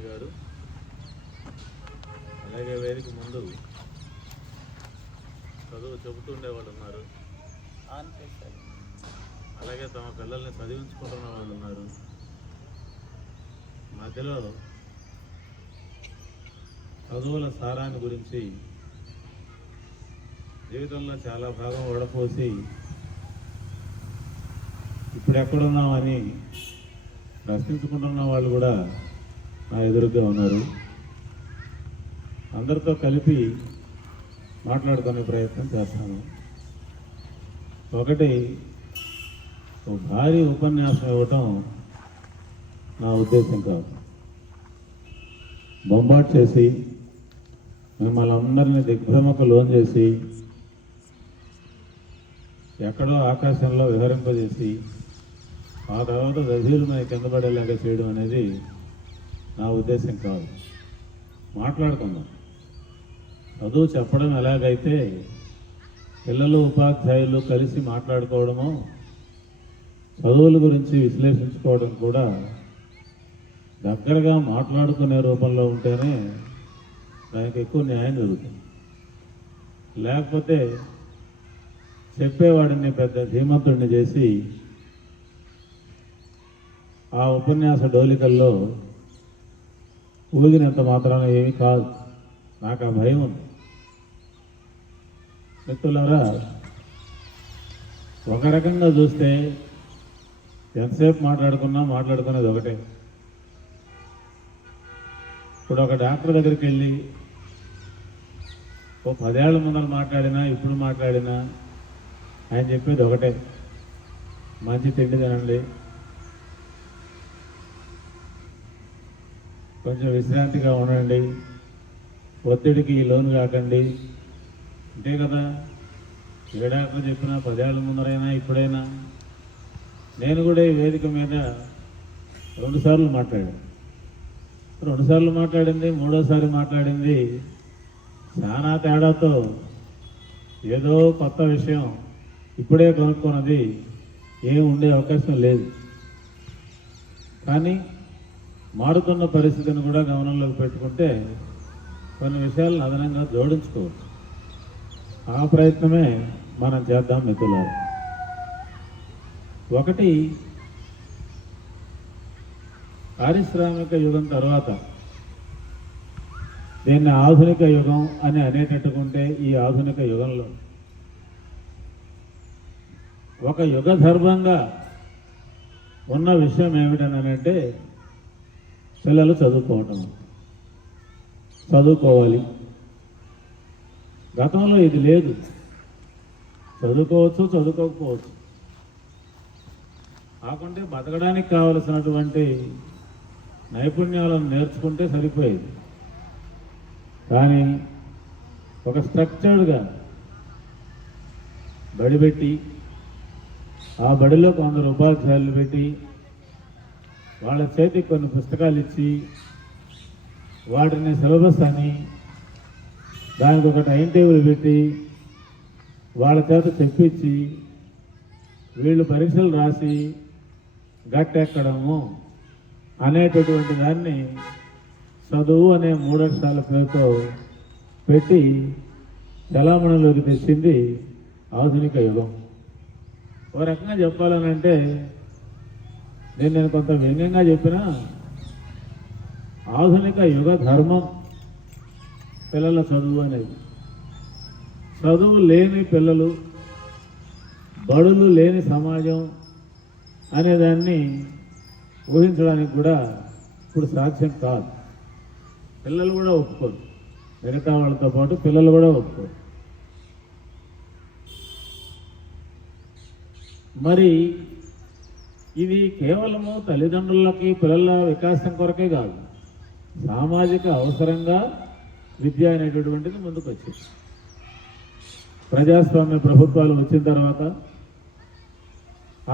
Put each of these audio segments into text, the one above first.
Chairman గారు, అలాగే వేదిక ముందు చదువు చెబుతూ ఉండేవాళ్ళు ఉన్నారు, అలాగే తమ పిల్లల్ని చదివించుకుంటున్న వాళ్ళు ఉన్నారు. మధ్యలో చదువుల సారాన్ని గురించి జీవితంలో చాలా భాగం ఓడపోసి ఇప్పుడు ఎక్కడున్నామని ప్రశ్నించుకుంటున్న వాళ్ళు కూడా నా ఎదురుగా ఉన్నారు. అందరితో కలిపి మాట్లాడుకునే ప్రయత్నం చేస్తాను. ఒకటి, ఒక భారీ ఉపన్యాసం ఇవ్వటం నా ఉద్దేశం కాదు. బొంబాటు చేసి మిమ్మల్ని అందరినీ దిగ్భ్రమకు లోన్ చేసి ఎక్కడో ఆకాశంలో విహరింపజేసి ఆ తర్వాత దశీలు మీద కింద పడేలాగా చేయడం అనేది నా ఉద్దేశం కాదు. మాట్లాడుకుందాం. చదువు చెప్పడం ఎలాగైతే పిల్లలు ఉపాధ్యాయులు కలిసి మాట్లాడుకోవడమో, చదువుల గురించి విశ్లేషించుకోవడం కూడా దగ్గరగా మాట్లాడుకునే రూపంలో ఉంటేనే దానికి ఎక్కువ న్యాయం జరుగుతుంది. లేకపోతే చెప్పేవాడిని పెద్ద ధీమంతుడిని చేసి ఆ ఉపన్యాస డోలికల్లో ఊగినంత మాత్రాన ఏమీ కాదు. నాకు ఆ భయం ఉంది. మిత్రులారా, ఒక రకంగా చూస్తే ఎంతసేపు మాట్లాడుకునేది ఒకటే. ఇప్పుడు ఒక డాక్టర్ దగ్గరికి వెళ్ళి ఓ 10 ఏళ్ల ముందర మాట్లాడినా ఇప్పుడు మాట్లాడినా ఆయన చెప్పేది ఒకటే: మంచి తిండి తినండి, కొంచెం విశ్రాంతిగా ఉండండి, ఒత్తిడికి లోను కాకండి. అంతే కదా. ఏ డాక్టర్ చెప్పినా 10 ఏళ్ల ముందరైనా ఇప్పుడైనా. నేను కూడా ఈ వేదిక మీద 2 సార్లు మాట్లాడాను. 2 సార్లు మాట్లాడింది, 3వసారి మాట్లాడింది చాలా తేడాతో ఏదో కొత్త విషయం ఇప్పుడే కొనుక్కున్నది ఏం ఉండే అవకాశం లేదు. కానీ మారుతున్న పరిస్థితిని కూడా గమనంలోకి పెట్టుకుంటే కొన్ని విషయాలను అదనంగా జోడించుకోవచ్చు. ఆ ప్రయత్నమే మనం చేద్దాం మిత్రులారా. ఒకటి, పారిశ్రామిక యుగం తర్వాత దీన్ని ఆధునిక యుగం అని అనేటట్టుకుంటే ఈ ఆధునిక యుగంలో ఒక యుగ ధర్మంగా ఉన్న విషయం ఏమిటనంటే పిల్లలు చదువుకోవాలి. గతంలో ఇది లేదు. చదువుకోవచ్చు, చదువుకోకపోవచ్చు. కాకుంటే బతకడానికి కావలసినటువంటి నైపుణ్యాలను నేర్చుకుంటే సరిపోయేది. కానీ ఒక స్ట్రక్చర్డ్గా బడి పెట్టి ఆ బడిలో కొందరు ఉపాధ్యాయులు పెట్టి వాళ్ళ చేతికి కొన్ని పుస్తకాలు ఇచ్చి వాటిని సిలబస్ అని దానికి ఒక టైం టేబుల్ పెట్టి వాళ్ళ చేత చెప్పించి వీళ్ళు పరీక్షలు రాసి గట్టెక్కడము అనేటటువంటి దాన్ని చదువు అనే 3 అక్షరాల పేరుతో పెట్టి చలామణిలోకి తెచ్చింది ఆధునిక యుగం. ఓ రకంగా చెప్పాలనంటే నేను కొంత వ్యంగ్యంగా చెప్పినా ఆధునిక యుగ ధర్మం పిల్లల చదువు అనేది. చదువు లేని పిల్లలు, బడులు లేని సమాజం అనేదాన్ని ఊహించడానికి కూడా ఇప్పుడు సాధ్యం కాదు. పిల్లలు కూడా ఒప్పుకోరు. మిగతా వాళ్ళతో పాటు పిల్లలు కూడా ఒప్పుకోరు. మరి ఇది కేవలము తల్లిదండ్రులకి పిల్లల వికాసం కొరకే కాదు, సామాజిక అవసరంగా విద్య అనేటటువంటిది ముందుకు వచ్చింది. ప్రజాస్వామ్య ప్రభుత్వాలు వచ్చిన తర్వాత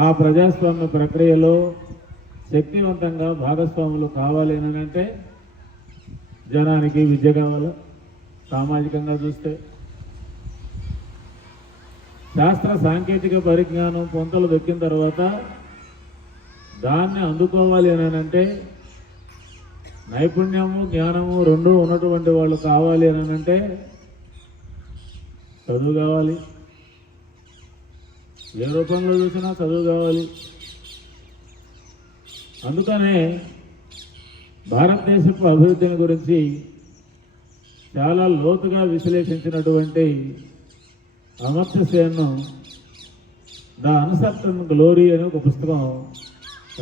ఆ ప్రజాస్వామ్య ప్రక్రియలో శక్తివంతంగా భాగస్వాములు కావాలి అని అంటే జనానికి విద్య కావాలి. సామాజికంగా చూస్తే శాస్త్ర సాంకేతిక పరిజ్ఞానం పొంతలు దొక్కిన తర్వాత దాన్ని అందుకోవాలి అని అంటే నైపుణ్యము జ్ఞానము రెండూ ఉన్నటువంటి వాళ్ళు కావాలి అని అంటే చదువు కావాలి. ఏ రూపంలో చూసినా చదువు కావాలి. అందుకనే భారతదేశపు అభివృద్ధిని గురించి చాలా లోతుగా విశ్లేషించినటువంటి Amartya Sen the uncertain glory అని ఒక పుస్తకం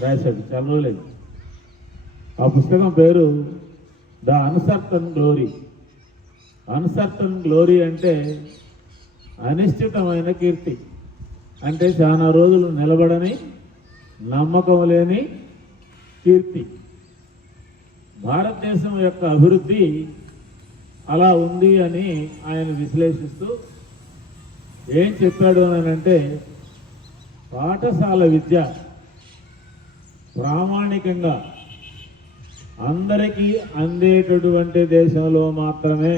రాశాడు. చాలా రోజులైంది. ఆ పుస్తకం పేరు the uncertain glory. Uncertain glory అంటే అనిశ్చితమైన కీర్తి, అంటే చాలా రోజులు నిలబడని నమ్మకం లేని కీర్తి. భారతదేశం యొక్క అభివృద్ధి అలా ఉంది అని ఆయన విశ్లేషిస్తూ ఏం చెప్పాడు అని అంటే, పాఠశాల విద్య ప్రామాణికంగా అందరికీ అందేటటువంటి దేశంలో మాత్రమే,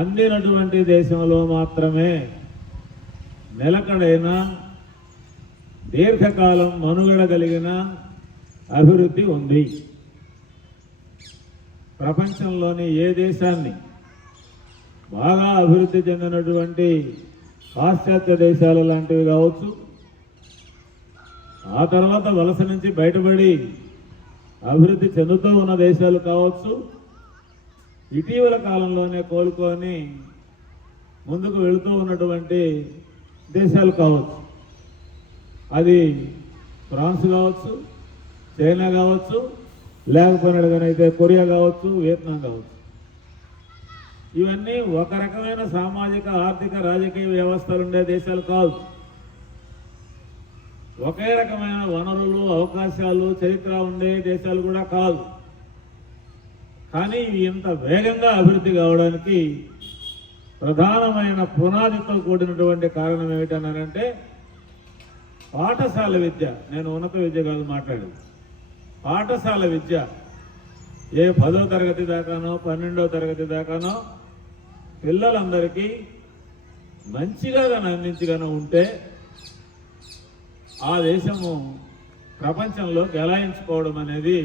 అందినటువంటి దేశంలో మాత్రమే నిలకడైన దీర్ఘకాలం మనుగడ కలిగిన అభివృద్ధి ఉంది. ప్రపంచంలోని ఏ దేశాన్ని బాగా అభివృద్ధి చెందినటువంటి పాశ్చాత్య దేశాలు లాంటివి కావచ్చు, ఆ తర్వాత వలస నుంచి బయటపడి అభివృద్ధి చెందుతూ ఉన్న దేశాలు కావచ్చు, ఇటీవల కాలంలోనే కోలుకొని ముందుకు వెళుతూ ఉన్నటువంటి దేశాలు కావచ్చు. అది ఫ్రాన్స్ కావచ్చు, చైనా కావచ్చు, లేకపోయినట్టుగానైతే కొరియా కావచ్చు, వియత్నాం కావచ్చు. ఇవన్నీ ఒక రకమైన సామాజిక ఆర్థిక రాజకీయ వ్యవస్థలు ఉండే దేశాలు కాదు. ఒకే రకమైన వనరులు అవకాశాలు చరిత్ర ఉండే దేశాలు కూడా కాదు. కానీ ఇవి ఇంత వేగంగా అభివృద్ధి కావడానికి ప్రధానమైన పునాదితో కూడినటువంటి కారణం ఏమిటన్నానంటే పాఠశాల విద్య. నేను ఉన్నత విద్య కాదు మాట్లాడేది, పాఠశాల విద్య. ఏ 10వ తరగతి దాకానో 12వ తరగతి దాకానో పిల్లలందరికీ మంచిగా అందించగానే ఉంటే ఆ దేశము ప్రపంచంలో గెలాయించుకోవడం అనేది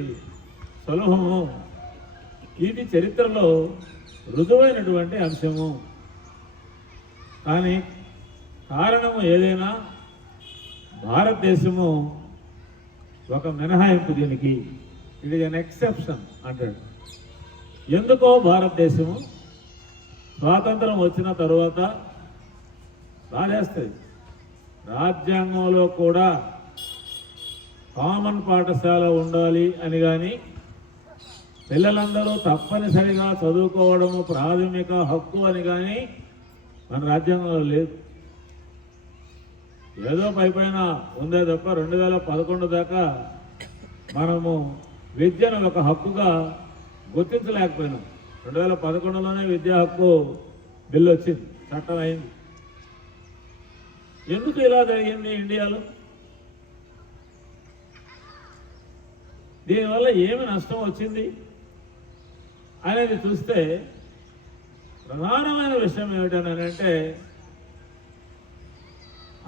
సులభము. ఇది చరిత్రలో రుజువైనటువంటి అంశము. కానీ కారణము ఏదైనా భారతదేశము ఒక మినహాయింపు దీనికి. ఇట్ ఈజ్ అన్ ఎక్సెప్షన్ అంటాడు. ఎందుకో భారతదేశము స్వాతంత్రం వచ్చిన తరువాత బాధేస్తుంది. రాజ్యాంగంలో కూడా కామన్ పాఠశాల ఉండాలి అని కానీ, పిల్లలందరూ తప్పనిసరిగా చదువుకోవడము ప్రాథమిక హక్కు అని కానీ మన రాజ్యాంగంలో లేదు. ఏదో పైపైన ఉందే తప్ప 2011 దాకా మనము విద్యను ఒక హక్కుగా గుర్తించలేకపోయినాం. 2011లోనే విద్యా హక్కు బిల్లు వచ్చింది, చట్టం అయింది. ఎందుకు ఇలా జరిగింది ఇండియాలో? దీనివల్ల ఏమి నష్టం వచ్చింది అనేది చూస్తే ప్రధానమైన విషయం ఏమిటనంటే,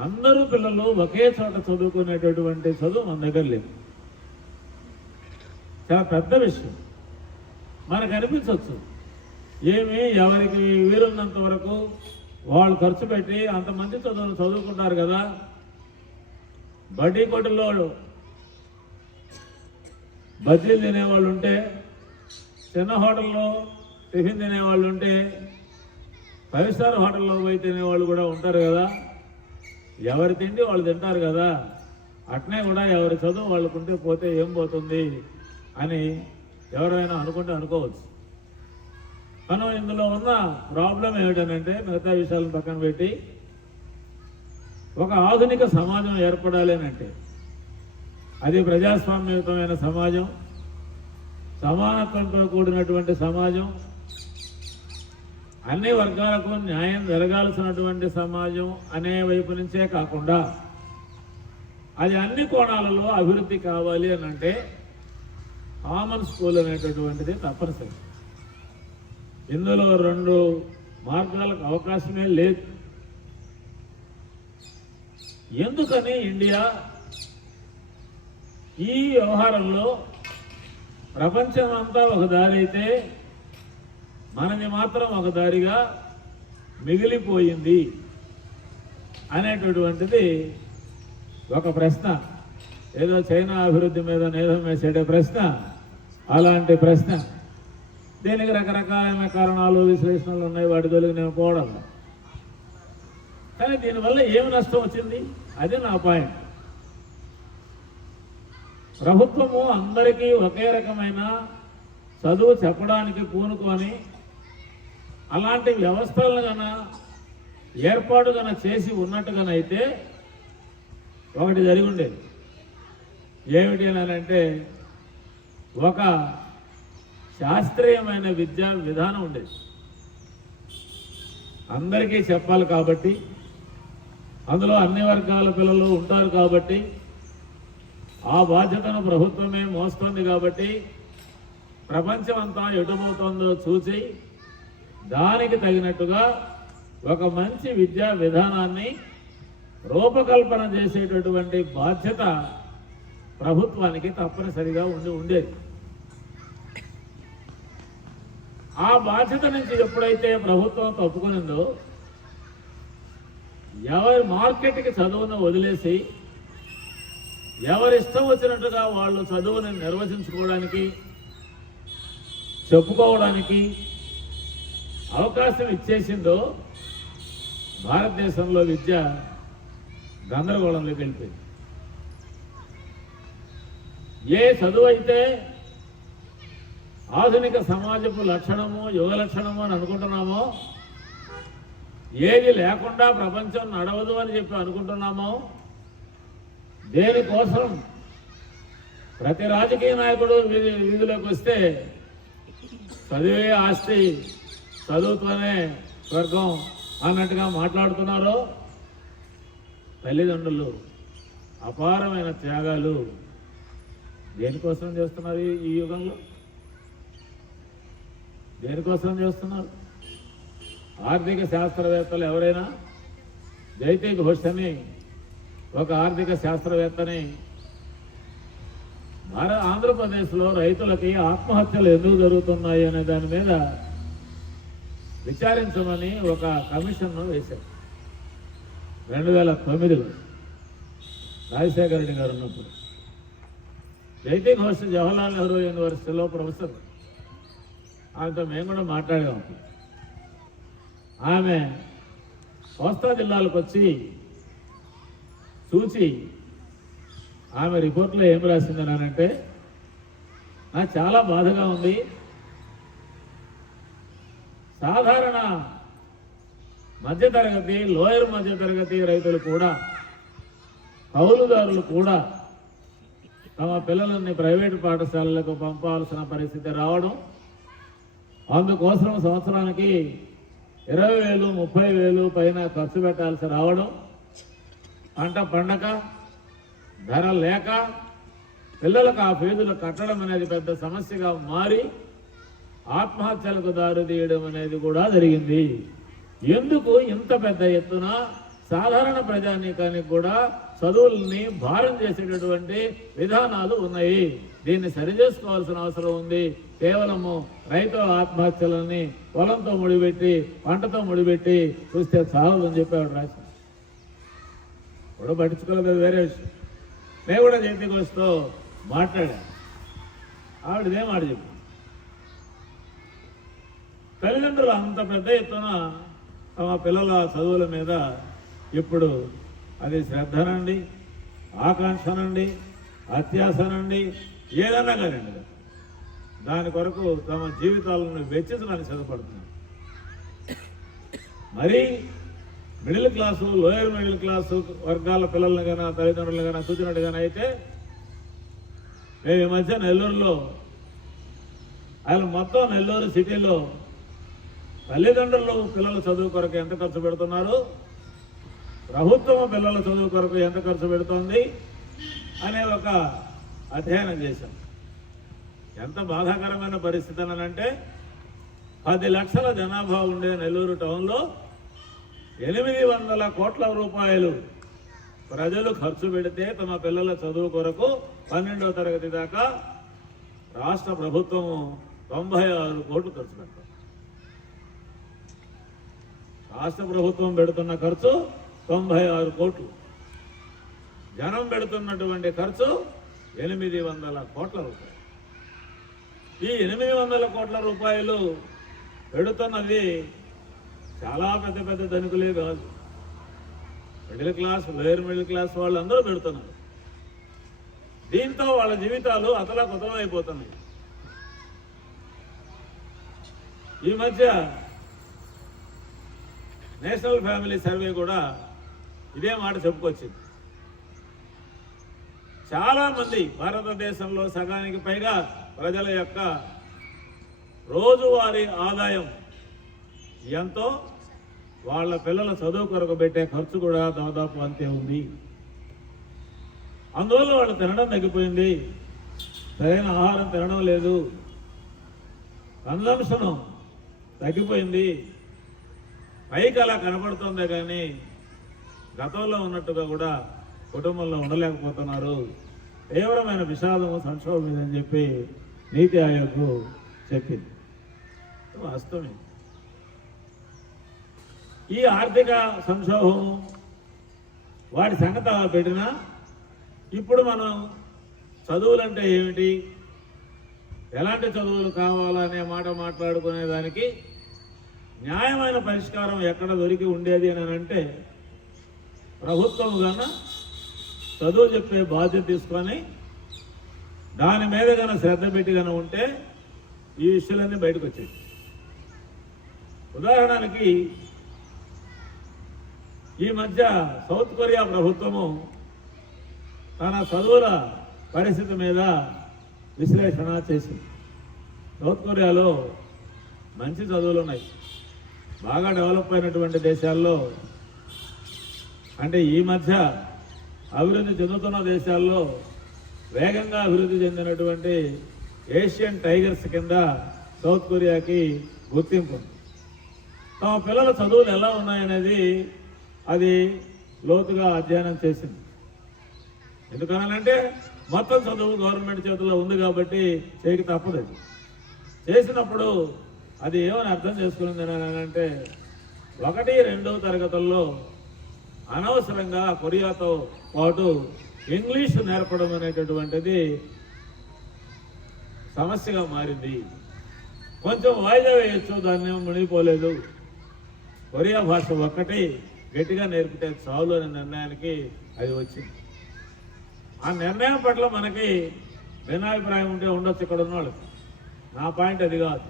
అందరూ పిల్లలు ఒకే చోట చదువుకునేటటువంటి చదువు మన దగ్గర లేదు. చాలా పెద్ద విషయం. మనకు అనిపించవచ్చు, ఏమి ఎవరికి వీలున్నంత వరకు వాళ్ళు ఖర్చు పెట్టి అంతమంది చదువుకుంటారు కదా. బడ్డీ కొట్టుల్లో బజ్జీలు తినేవాళ్ళు ఉంటే, చిన్న హోటల్లో టిఫిన్ తినేవాళ్ళు ఉంటే, 5 స్టార్ హోటల్లో పోయి తినేవాళ్ళు కూడా ఉంటారు కదా. ఎవరి తిండి వాళ్ళు తింటారు కదా. అట్నే కూడా ఎవరి చదువు వాళ్ళకుంటే పోతే ఏం పోతుంది అని ఎవరైనా అనుకుంటే అనుకోవచ్చు. మనం ఇందులో ఉన్న ప్రాబ్లం ఏమిటనంటే, మిగతా విషయాలను పక్కన పెట్టి ఒక ఆధునిక సమాజం ఏర్పడాలి అని అంటే అది ప్రజాస్వామ్యయుతమైన సమాజం, సమానత్వంతో కూడినటువంటి సమాజం, అన్ని వర్గాలకు న్యాయం జరగాల్సినటువంటి సమాజం అనే వైపు నుంచే కాకుండా అది అన్ని కోణాలలో అభివృద్ధి కావాలి అని అంటే కామన్ స్కూల్ అనేటటువంటిది తప్పనిసరి. ఇందులో 2 మార్గాలకు అవకాశమే లేదు. ఎందుకని ఇండియా ఈ వ్యవహారంలో ప్రపంచం అంతా ఒక దారి అయితే మనది మాత్రం ఒక దారిగా మిగిలిపోయింది అనేటటువంటిది ఒక ప్రశ్న. ఏదో చైనా అభివృద్ధి మీద నేదం వేసేటే ప్రశ్న, అలాంటి ప్రశ్న. దీనికి రకరకాలైన కారణాలు విశ్లేషణలు ఉన్నాయి, వాటి తొలగి నేను పోవడం. కానీ దీనివల్ల ఏమి నష్టం వచ్చింది, అది నా పాయింట్. ప్రభుత్వము అందరికీ ఒకే రకమైన చదువు చెప్పడానికి పూనుకొని అలాంటి వ్యవస్థలను గన ఏర్పాటు గన చేసి ఉన్నట్టుగానైతే ఒకటి జరిగి ఉండేది. ఏమిటి అంటే ఒక శాస్త్రీయమైన విద్యా విధానం ఉండేది. అందరికీ చెప్పాలి కాబట్టి, అందులో అన్ని వర్గాల పిల్లలు ఉంటారు కాబట్టి, ఆ బాధ్యతను ప్రభుత్వమే మోస్తుంది కాబట్టి, ప్రపంచం అంతా ఎటుపోతుందో చూసి దానికి తగినట్టుగా ఒక మంచి విద్యా విధానాన్ని రూపకల్పన చేసేటటువంటి బాధ్యత ప్రభుత్వానికి తప్పనిసరిగా ఉండేది. ఆ బాధ్యత నుంచి ఎప్పుడైతే ప్రభుత్వం తప్పుకునిందో, ఎవరి మార్కెట్కి చదువును వదిలేసి ఎవరిష్టం వచ్చినట్టుగా వాళ్ళు చదువుని నిర్వచించుకోవడానికి, చెప్పుకోవడానికి అవకాశం ఇచ్చేసిందో, భారతదేశంలో విద్య గందరగోళంలోకి వెళ్ళిపోయింది. ఏ చదువు అయితే ఆధునిక సమాజపు లక్షణము, యుగ లక్షణము అని అనుకుంటున్నామో, ఏది లేకుండా ప్రపంచం నడవదు అని చెప్పి అనుకుంటున్నామో, దేనికోసం ప్రతి రాజకీయ నాయకుడు వీధిలోకి వస్తే చదివే ఆస్తి, చదువుతూనే స్వర్గం అన్నట్టుగా మాట్లాడుతున్నారో, తల్లిదండ్రులు అపారమైన త్యాగాలు దేనికోసం చేస్తున్నారు? ఈ యుగంలో దేనికోసం చేస్తున్నారు? ఆర్థిక శాస్త్రవేత్తలు ఎవరైనా, జైతే ఘోష్ అని ఒక ఆర్థిక శాస్త్రవేత్తని ఆంధ్రప్రదేశ్లో రైతులకి ఆత్మహత్యలు ఎందుకు జరుగుతున్నాయి అనే దాని మీద విచారించమని ఒక కమిషన్ను వేశారు 2009లో రాజశేఖర రెడ్డి గారు ఉన్నప్పుడు. జైతే ఘోష్ జవహర్లాల్ నెహ్రూ యూనివర్సిటీలో ప్రొఫెసర్. ఆమెతో మేము కూడా మాట్లాడాము. ఆమె కోస్తా జిల్లాలకు వచ్చి చూచి ఆమె రిపోర్ట్లో ఏం రాసిందనంటే, నాకు చాలా బాధగా ఉంది. సాధారణ మధ్యతరగతి, లోయర్ మధ్యతరగతి రైతులు కూడా, కౌలుదారులు కూడా తమ పిల్లలని ప్రైవేటు పాఠశాలలకు పంపాల్సిన పరిస్థితి రావడం, అందుకోసం సంవత్సరానికి 20,000, 30,000 పైన ఖర్చు పెట్టాల్సి రావడం, పంట పండక, ధర లేక పిల్లలకు ఆ ఫీజులు కట్టడం అనేది పెద్ద సమస్యగా మారి ఆత్మహత్యలకు దారి తీయడం అనేది కూడా జరిగింది. ఎందుకు ఇంత పెద్ద ఎత్తున సాధారణ ప్రజానీకానికి కూడా చదువుల్ని భారం చేసేటటువంటి విధానాలు ఉన్నాయి? దీన్ని సరిచేసుకోవాల్సిన అవసరం ఉంది. కేవలము రైతుల ఆత్మహత్యలని పొలంతో ముడిపెట్టి, పంటతో ముడిపెట్టి చూస్తే చాలదని చెప్పాడు రాసి. ఇప్పుడు పట్టించుకోలేదు, వేరే విషయం. మేము కూడా జయంతి ఘోష్తో మాట్లాడా. ఆవిడదే మాట చెప్పి, తల్లిదండ్రులు అంత పెద్ద ఎత్తున తమ పిల్లల చదువుల మీద ఇప్పుడు అది శ్రద్ధనండి, ఆకాంక్షనండి, అత్యాసనండి, ఏదన్నా కానండి, దాని కొరకు తమ జీవితాలను వెచ్చించడానికి సిద్ధపడుతున్నారు. మరి middle class, lower middle class వర్గాల పిల్లల్ని కానీ తల్లిదండ్రులు కానీ చూసినట్టుగానే అయితే, మేము ఈ మధ్య నెల్లూరులో, ఆయన మొత్తం నెల్లూరు సిటీలో తల్లిదండ్రులు పిల్లల చదువు కొరకు ఎంత ఖర్చు పెడుతున్నారు, ప్రభుత్వం పిల్లల చదువు కొరకు ఎంత ఖర్చు పెడుతోంది అనే ఒక అధ్యయనం చేశాం. ఎంత బాధాకరమైన పరిస్థితి అనంటే, 10 లక్షల జనాభా ఉండే నెల్లూరు టౌన్లో 800 కోట్ల రూపాయలు ప్రజలు ఖర్చు పెడితే తమ పిల్లల చదువు కొరకు 12వ తరగతి దాకా రాష్ట్ర ప్రభుత్వం 96 కోట్లు ఖర్చు పెడతాం. రాష్ట్ర ప్రభుత్వం పెడుతున్న ఖర్చు 96 కోట్లు. జనం పెడుతున్నటువంటి ఖర్చు 800 కోట్ల రూపాయలు. ఈ 800 కోట్ల రూపాయలు పెడుతున్నది చాలా పెద్ద పెద్ద ధనికులే కాదు, middle class, lower middle class వాళ్ళందరూ పెడుతున్నారు. దీంతో వాళ్ళ జీవితాలు అతలాకుతలం అయిపోతున్నాయి. ఈ మధ్య నేషనల్ ఫ్యామిలీ సర్వే కూడా ఇదే మాట చెప్పుకొచ్చింది. చాలామంది భారతదేశంలో సగానికి పైగా ప్రజల యొక్క రోజువారీ ఆదాయం ఎంతో వాళ్ళ పిల్లల చదువు కొరకు పెట్టే ఖర్చు కూడా దాదాపు అంతే ఉంది. అందువల్ల వాళ్ళు తినడం తగ్గిపోయింది, సరైన ఆహారం తినడం లేదు, కన్జంప్షన్ తగ్గిపోయింది. పైకి అలా కనపడుతుందే కానీ గతంలో ఉన్నట్టుగా కూడా కుటుంబంలో ఉండలేకపోతున్నారు. తీవ్రమైన విషాదము, సంక్షోభం ఇదని చెప్పి నీతి ఆయోగ్ చెప్పింది. వాస్తవమే. ఈ ఆర్థిక సంక్షోభం వాటి సంగతి పెట్టినా ఇప్పుడు మనం చదువులంటే ఏమిటి, ఎలాంటి చదువులు కావాలనే మాట మాట్లాడుకునే దానికి న్యాయమైన పరిష్కారం ఎక్కడ దొరికి ఉండేది అని అంటే ప్రభుత్వం కన్నా చదువు చెప్పే బాధ్యత తీసుకొని దాని మీద కన్నా శ్రద్ధ పెట్టి కన్నా ఉంటే ఈ విషయాలన్నీ బయటకు వచ్చాయి. ఉదాహరణకి ఈ మధ్య సౌత్ కొరియా ప్రభుత్వము తన చదువుల పరిస్థితి మీద విశ్లేషణ చేసింది. సౌత్ కొరియాలో మంచి చదువులు ఉన్నాయి. బాగా డెవలప్ అయినటువంటి దేశాల్లో, అంటే ఈ మధ్య అభివృద్ధి చెందుతున్న దేశాల్లో వేగంగా అభివృద్ధి చెందినటువంటి ఏషియన్ టైగర్స్ కింద సౌత్ కొరియాకి గుర్తింపు. తమ పిల్లల చదువులు ఎలా ఉన్నాయనేది అది లోతుగా అధ్యయనం చేసింది. ఎందుకనంటే మొత్తం చదువు గవర్నమెంట్ చేతుల్లో ఉంది కాబట్టి చేయక తప్పదు. అది చేసినప్పుడు అది ఏమని అర్థం చేసుకునింది అని అంటే 1, 2 తరగతుల్లో అనవసరంగా కొరియాతో పాటు ఇంగ్లీష్ నేర్పడం అనేటటువంటిది సమస్యగా మారింది. కొంచెం వాయిదా వేయచ్చు, దాన్ని మునిగిపోలేదు. కొరియా భాష ఒక్కటి గట్టిగా నేర్పితే చాలు అనే నిర్ణయానికి అది వచ్చింది. ఆ నిర్ణయం పట్ల మనకి భిన్నాభిప్రాయం ఉంటే ఉండొచ్చు ఇక్కడ ఉన్న వాళ్ళకి. నా పాయింట్ అది కాదు.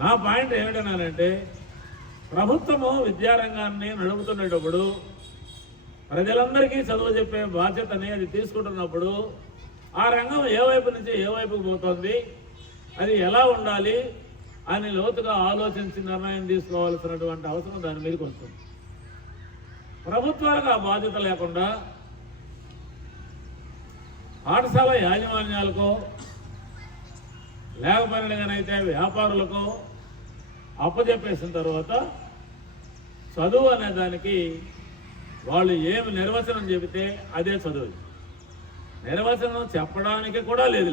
నా పాయింట్ ఏమిటనంటే ప్రభుత్వము విద్యారంగాన్ని నడుపుతున్నప్పుడు ప్రజలందరికీ చదువు చెప్పే బాధ్యతని అది తీసుకుంటున్నప్పుడు ఆ రంగం ఏ వైపు నుంచి ఏ వైపుకు పోతుంది, అది ఎలా ఉండాలి అని లోతుగా ఆలోచించి నిర్ణయం తీసుకోవాల్సినటువంటి అవసరం దాని మీదకి వస్తుంది. ప్రభుత్వాలకు ఆ బాధ్యత లేకుండా పాఠశాల యాజమాన్యాలకో లేకపోయినగానైతే వ్యాపారులకు అప్పచెప్పేసిన తర్వాత చదువు అనే దానికి వాళ్ళు ఏమి నిర్వచనం చెబితే అదే చదువు. నిర్వచనం చెప్పడానికి కూడా లేదు.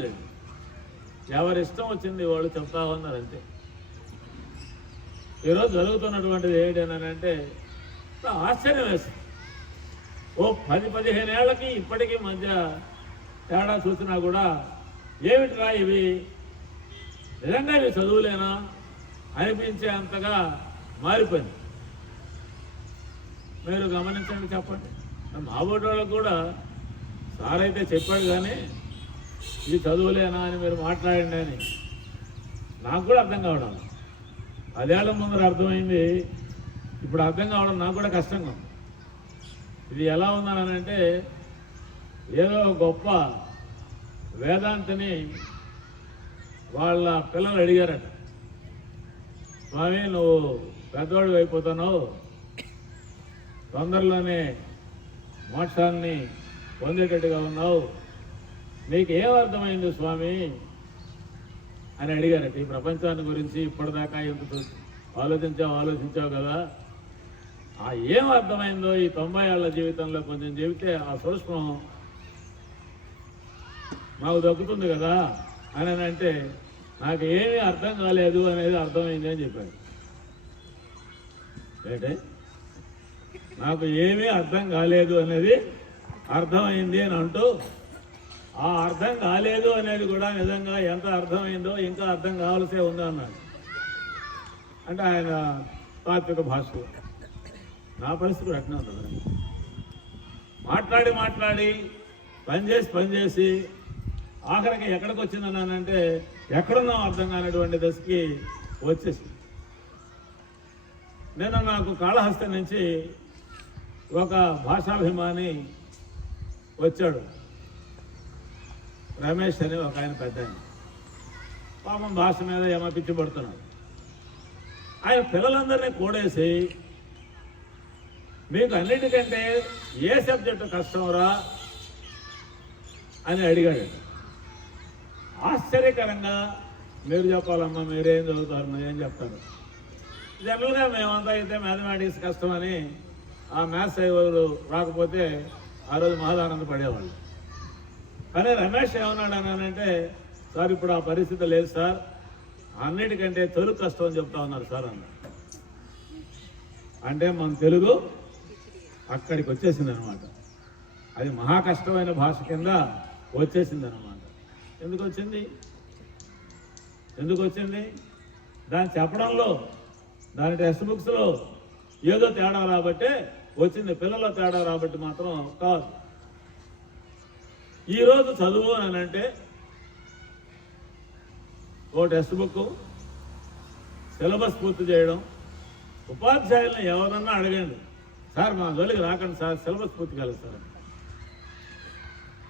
ఎవరి ఇష్టం వచ్చింది వాళ్ళు చెప్తా ఉన్నారు అంతే. ఈరోజు జరుగుతున్నటువంటిది ఏంటంటే ఆశ్చర్యం వేస్తుంది. ఓ 10-15 ఏళ్ళకి ఇప్పటికీ మధ్య తేడా చూసినా కూడా ఏమిటిరా ఇవి, నిజంగా ఇవి చదువులేనా అనిపించే అంతగా మారిపోయింది. మీరు గమనించండి, చెప్పండి. మా బోటి వాళ్ళకు కూడా సార్ అయితే చెప్పాడు కానీ ఇది చదువులేనా అని మీరు మాట్లాడండి అని నాకు కూడా అర్థం కావడం. 10 ఏళ్ల ముందర అర్థమైంది, ఇప్పుడు అర్థం కావడం నాకు కూడా కష్టంగా ఉంది. ఇది ఎలా ఉందనంటే ఏదో గొప్ప వేదాంతిని వాళ్ళ పిల్లలు అడిగారట, స్వామి నువ్వు పెద్దవాడు అయిపోతున్నావు, తొందరలోనే మోక్షాన్ని పొందేటట్టుగా ఉన్నావు, నీకు ఏమర్థమైంది స్వామి అని అడిగారట. ఈ ప్రపంచాన్ని గురించి ఇప్పటిదాకా ఎంత ఆలోచించావు కదా, ఆ ఏం అర్థమైందో ఈ 90 ఏళ్ల జీవితంలో కొంచెం చెబితే ఆ సూక్ష్మం మాకు దక్కుతుంది కదా అని అంటే నాకు ఏమీ అర్థం కాలేదు అనేది అర్థమైంది అని చెప్పాడు. ఏంటే నాకు ఏమీ అర్థం కాలేదు అనేది అర్థమైంది అని అంటూ ఆ అర్థం కాలేదు అనేది కూడా నిజంగా ఎంత అర్థమైందో ఇంకా అర్థం కావాల్సే ఉందో అన్నాడు. అంటే ఆయన తాత్విక భాష. నా పరిస్థితి కూడా అట్నే ఉంటుంది. మాట్లాడి పనిచేసి ఆఖరికి ఎక్కడికి వచ్చిందన్నానంటే ఎక్కడున్నాం అర్థం కానిటువంటి దశకి వచ్చేసి నేను నాకు కాళహస్తి నుంచి ఒక భాషాభిమాని వచ్చాడు. రమేష్ అని ఒక ఆయన పెద్ద ఆయన. పాపం భాష మీద ఏమో పిచ్చి పడుతున్నాడు. ఆయన పిల్లలందరినీ కూడేసి మీకు అన్నిటికంటే ఏ సబ్జెక్టు కష్టంరా అని అడిగాడు. ఆశ్చర్యకరంగా మీరు చెప్పాలమ్మా, మీరేం చదువుతారు, మీరేం చెప్తారు. జనరల్గా మేమంతా అయితే మ్యాథమెటిక్స్ కష్టమని ఆ మ్యాథ్స్ అయ్యేవారు రాకపోతే ఆ రోజు మహదానంద పడేవాళ్ళు. కానీ రమేష్ ఏమన్నాడు అన్నానంటే, సార్ ఇప్పుడు ఆ పరిస్థితి లేదు సార్, అన్నిటికంటే తెలుగు కష్టం అని చెప్తా ఉన్నారు సార్ అన్న. అంటే మన తెలుగు అక్కడికి వచ్చేసింది అనమాట. అది మహా కష్టమైన భాష కింద వచ్చేసింది అనమాట. ఎందుకు వచ్చింది దాన్ని చెప్పడంలో, దాని టెక్స్ట్ బుక్స్లో ఏదో తేడా రాబట్టే వచ్చింది, పిల్లల తేడా రాబట్టి మాత్రం కాదు. ఈరోజు చదువు అని అంటే ఓ టెక్స్ట్ బుక్ సిలబస్ పూర్తి చేయడం. ఉపాధ్యాయులను ఎవరన్నా అడగండి, సార్ మా జోలికి రాకండి సార్, సిలబస్ పూర్తి కాలేదు సార్.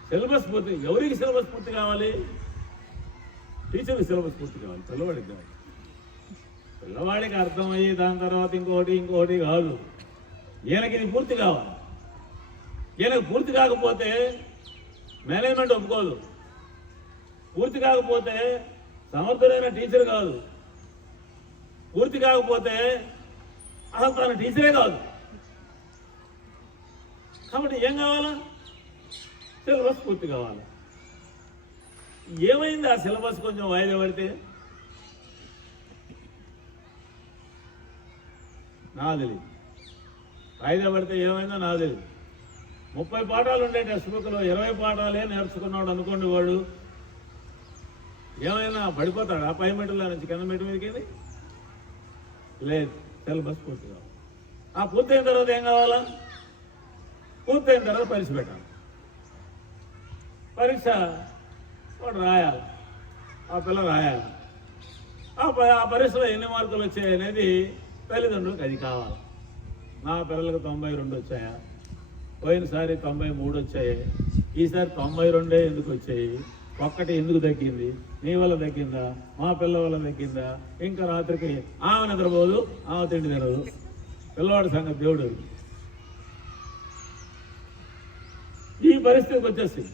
సిలబస్ పూర్తి, ఎవరికి సిలబస్ పూర్తి కావాలి? టీచర్కి సిలబస్ పూర్తి కావాలి, పిల్లవాడికి కావాలి. పిల్లవాడికి అర్థమయ్యి దాని తర్వాత ఇంకోటి కాదు. ఈయనకి ఇది పూర్తి కావాలి. ఈయనకు పూర్తి కాకపోతే మేనేజ్మెంట్ ఒప్పుకోదు. పూర్తి కాకపోతే సమర్థుడైన టీచర్ కాదు. పూర్తి కాకపోతే అసలు తన టీచరే కాదు. కాబట్టి ఏం కావాలా? సిలబస్ పూర్తి కావాలి. ఏమైంది ఆ సిలబస్ కొంచెం వాయిదా పడితే? నాకు తెలియదు. వాయిదా పడితే ఏమైందో నాకు తెలియదు. 30 పాఠాలు ఉండే టెక్స్ట్ బుక్లో 20 పాఠాలే నేర్చుకున్నాడు అనుకోండి, వాడు ఏమైనా పడిపోతాడు ఆ పై మెట్టులో నుంచి కింద మెట్టు మీదకి? లేదు, సిలబస్ పూర్తి కావాలి. ఆ పూర్తయిన తర్వాత ఏం కావాలా? పూర్తయిన తర్వాత పరీక్ష పెట్టాలి. పరీక్ష వాడు రాయాలి, ఆ పిల్ల రాయాలి. ఆ పరీక్షలో ఎన్ని మార్కులు వచ్చాయి అనేది తల్లిదండ్రులకు అది కావాలి. నా పిల్లలకు 92 వచ్చాయా, పోయినసారి 93 వచ్చాయి, ఈసారి 92 ఎందుకు వచ్చాయి, ఒక్కటి ఎందుకు తగ్గింది, నీ వల్ల తగ్గిందా, మా పిల్ల వల్ల తగ్గిందా? ఇంకా రాత్రికి ఆమె నిద్రపోదు, ఆమె తిండి తినదు. పిల్లవాడి సంగతి దేవుడు. ఈ పరిస్థితికి వచ్చేసింది.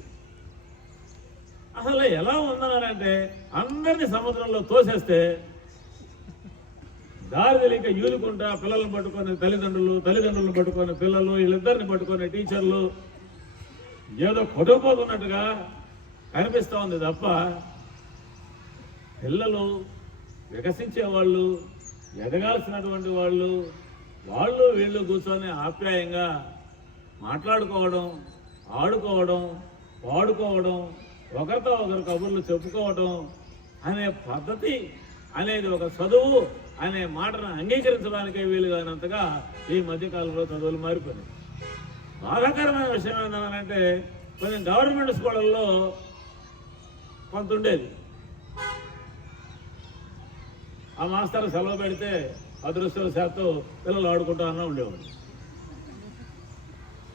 అసలు ఎలా ఉందనంటే అందరినీ సముద్రంలో తోసేస్తే దారి తెలియక ఈలుకుంటా పిల్లలను పట్టుకొని తల్లిదండ్రులను పట్టుకొని పిల్లలు, వీళ్ళిద్దరిని పట్టుకొని టీచర్లు ఏదో కొట్టుకుపోతున్నట్టుగా కనిపిస్తూ ఉంది తప్ప పిల్లలు వికసించేవాళ్ళు, ఎదగాల్సినటువంటి వాళ్ళు వీళ్ళు కూర్చొని ఆప్యాయంగా మాట్లాడుకోవడం, ఆడుకోవడం, పాడుకోవడం, ఒకరితో ఒకరు కబుర్లు చెప్పుకోవడం అనే పద్ధతి అనేది ఒక చదువు అనే మాటను అంగీకరించడానికే వీలు కానంతగా ఈ మధ్యకాలంలో చదువులు మారిపోయినాయి. బాధాకరమైన విషయం ఏంటంటే కొంచెం గవర్నమెంట్ స్కూళ్ళల్లో కొంత ఉండేది. ఆ మాస్టర్ సెలవు పెడితే అదృష్టవశాత్తు పిల్లలు ఆడుకుంటామన్నా ఉండేవాడు,